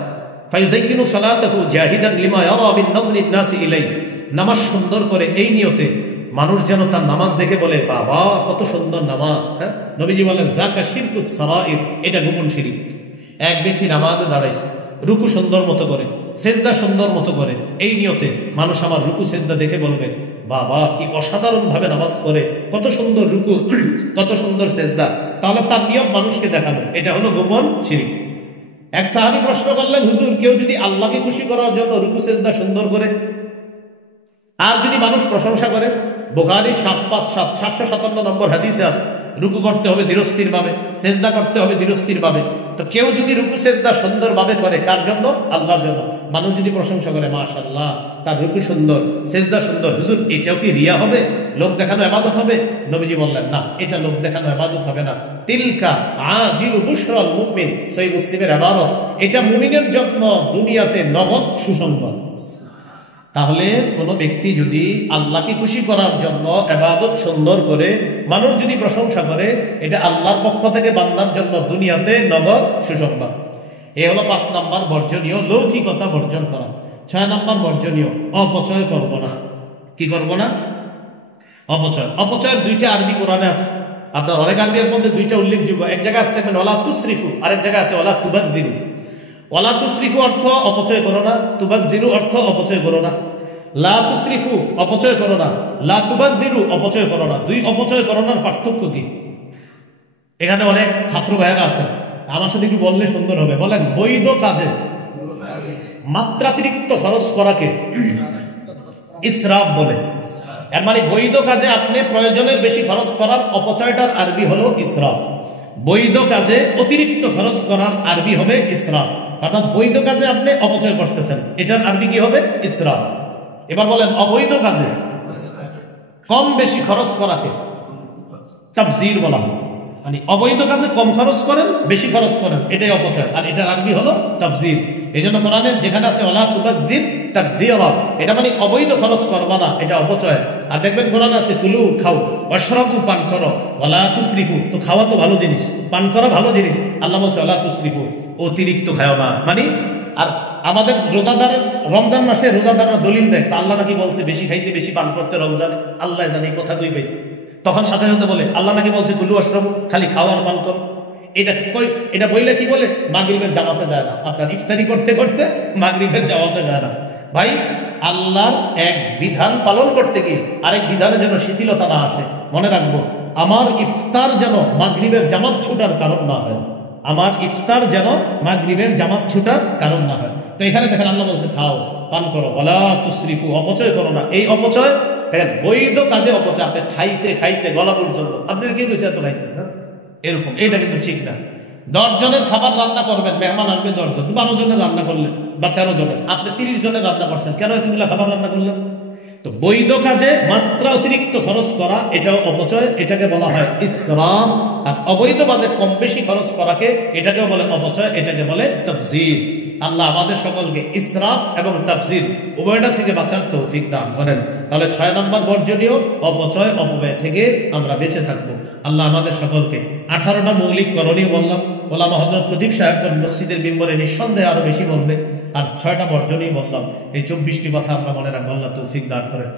ফায়ুযায়্যিনু সালাতাহু জাহিদান লিমা ইয়ারা বিন নাযরিন নাসি ইলাই, নামাজ সুন্দর করে এই নিয়তে মানুষ যেন তার নামাজ দেখে বলে, বাবা কত সুন্দর নামাজ। হ্যাঁ, নবীজি বলেন, যাকা শিরকুস সারাইর, এটা গোপন শিরিক। এক ব্যক্তি নামাজে দাঁড়াইছে, রুকু সুন্দর মতো করে, সেজদা সুন্দর মতো করে, এই নিয়তে মানুষ আমার রুকু সেজদা দেখে বলবে, বাবা কি অসাধারণ ভাবে নামাজ করে, কত সুন্দর রুকু, কত সুন্দর সেজদা। তাহলে তার নিয়ম মানুষকে দেখানো, এটা হলো গোপন শিরিক। এক সাহাবী প্রশ্ন করলেন, হুজুর কেউ যদি আল্লাহকে খুশি করার জন্য রুকু সেজদা সুন্দর করে আর যদি মানুষ প্রশংসা করে, বুখারী 757 নম্বর হাদিসে আছে রুকু করতে হবে ধীরস্থির ভাবে, সেজদা করতে হবে ধীরস্থির ভাবে। তো কেউ যদি রুকু সেজদা সুন্দরভাবে করে, কার জন্য? আল্লাহর জন্য। মানুষ যদি প্রশংসা করে, মাশাআল্লাহ তার রুকু সুন্দর, সেজদা সুন্দর, হুজুর এটাও কি রিয়া হবে, লোক দেখানো ইবাদত হবে? নবীজি বললেন না, এটা লোক দেখানো ইবাদত হবে না। তিলকা আজিলু বুশরাল মুমিন, সহিহ মুসলিমের ইবারত। এটা মুমিনের জন্য দুনিয়াতে নগদ সুসংবাদ। তাহলে কোনো ব্যক্তি যদি আল্লাহকে খুশি করার জন্য ইবাদত সুন্দর করে, মানুষ যদি প্রশংসা করে, এটা আল্লাহর পক্ষ থেকে বান্দার জন্য দুনিয়াতে নগদ সুসংবাদ। এ হলো 5 নাম্বার বর্জনীয়, লৌকিকতা বর্জন করা। 6 নাম্বার বর্জনীয়, অপচয় করব না। কি করব না? অপচয়। অপচয়ের 2টা আরবি কোরআনে আছে। আপনার অনেক আরবির মধ্যে 2টা উল্লেখযোগ্য। এক জায়গায় আছে দেখবেন ওয়ালা তুসরিফু, আরেক জায়গায় আছে ওয়ালা তুবাযযিরু। ওয়ালা তুসরিফু অর্থ অপচয় করো না, তুবাযযিরু অর্থ অপচয় করো না। লা তুসরিফু অপচয় করো না, লা তুবাযযিরু অপচয় করো না। 2 অপচয় করোনার পার্থক্য কি? এখানে অনেক ছাত্র ভাইয়েরা আছেন, আমার সাথে একটু বললে সুন্দর হবে। বলেন, বৈধ কাজে মাত্রাতিরিক্ত খরচ করাকে ইসরাফ বলে। এর মানে বৈধ কাজে আপনি প্রয়োজনের বেশি খরচ করার অপচয়টার আরবি হলো ইসরাফ। বৈধ কাজে অতিরিক্ত খরচ করার আরবি হবে ইসরাফ। অর্থাৎ বৈধ কাজে আপনি অপচয় করতেছেন, এটার আরবি কি হবে? ইসরাফ। এবার বলেন, অবৈধ কাজে কম বেশি খরচ করাকে তাবযীর বলা হয়। মানে অবৈধ কাজে কম খরচ করেন, বেশি খরচ করেন, এটাই অপচয়। আর এটার আরবি হলো তাবযীর। এই জন্য কোরআনে যেখানে আছে ওয়ালা তুবাযযির তাবযীরা, এটা মানে অবৈধ খরচ করবা না, এটা অপচয়। আর দেখবেন কোরআন আছে কুলু, খাও, ওয়াশরাবু, পান করো, ওয়ালা তুসরিফু, তো খাওয়া তো ভালো জিনিস, পান করা ভালো জিনিস। আল্লাহ বলছে ওয়ালা তুসরিফু, অতিরিক্ত খাও না। মানে আর আমাদের রোজাদারের, রমজান মাসে রোজাদাররা দলিল দেয়, আল্লাহ নাকি বলছে বেশি খাইতে বেশি পান করতে রমজানে। আল্লাহ জানে কথা কই পাইছে, তখন সাথে সাথে বলে আল্লাহ নাকি বলছে কুলু ওয়াশরাবু, খালি খাওয়ার পান করো। এটা বললে কি বলে? মাগরিবের জামাতে যায় না। আপনার ইফতারি করতে করতে মাগরিবের জামাতে যায় না। ভাই, আল্লাহর এক বিধান পালন করতে গিয়ে আরেক বিধানে যেন শিথিলতা না আসে। মনে রাখবো, আমার ইফতার যেন মাগরিবের জামাত ছুটার কারণ না হয়। আমার ইফতার যেন মাগরিবের জামাত ছুটার কারণ না হয়। তো এখানে দেখেন আল্লাহ বলছে খাও, পান করো, ওয়ালা তুসরিফু, অপচয় করো না। এই অপচয় দেখেন, বৈধ কাজে অপচয়। আপনি খাইতে খাইতে গলা পর্যন্ত, আপনার কি হয়েছে এত খাইতে না, এরকম, এটা কিন্তু ঠিক না। 10 জনের খাবার রান্না করবেন, মেহমান আসবে 10 জন, 12 জনের রান্না করলেন বা 13 জনের, আপনি 30 জনের রান্না করছেন, কেন এতগুলা খাবার রান্না করলেন? তো বৈধ কাজে মাত্রা অতিরিক্ত খরচ করা, এটাও অপচয়, এটাকে বলা হয় ইসরাফ। আর অবৈধ কাজে কম বেশি খরচ করাকে, এটাকেও বলে অপচয়, এটাকে বলে তাবযীর। আল্লাহ আমাদের সকলকে ইসরাফ এবং তাবযীর উভয়টা থেকে বাঁচার তৌফিক দান করেন। তাহলে 6 নম্বর বর্জনীয়, অপচয় অপব্যয় থেকে আমরা বেঁচে থাকবো। আল্লাহ আমাদের সকলকে 18টা মৌলিক করণীয় বললাম, ওলামা হযরত খতিব সাহেবগণ মসজিদের মিম্বরে নিঃসন্দেহে আরো বেশি বলবে। আর 6টা বর্জনীয় বললাম, এই 24টি কথা আমরা মনে রাখবো। আল্লাহ তৌফিক দান করেন।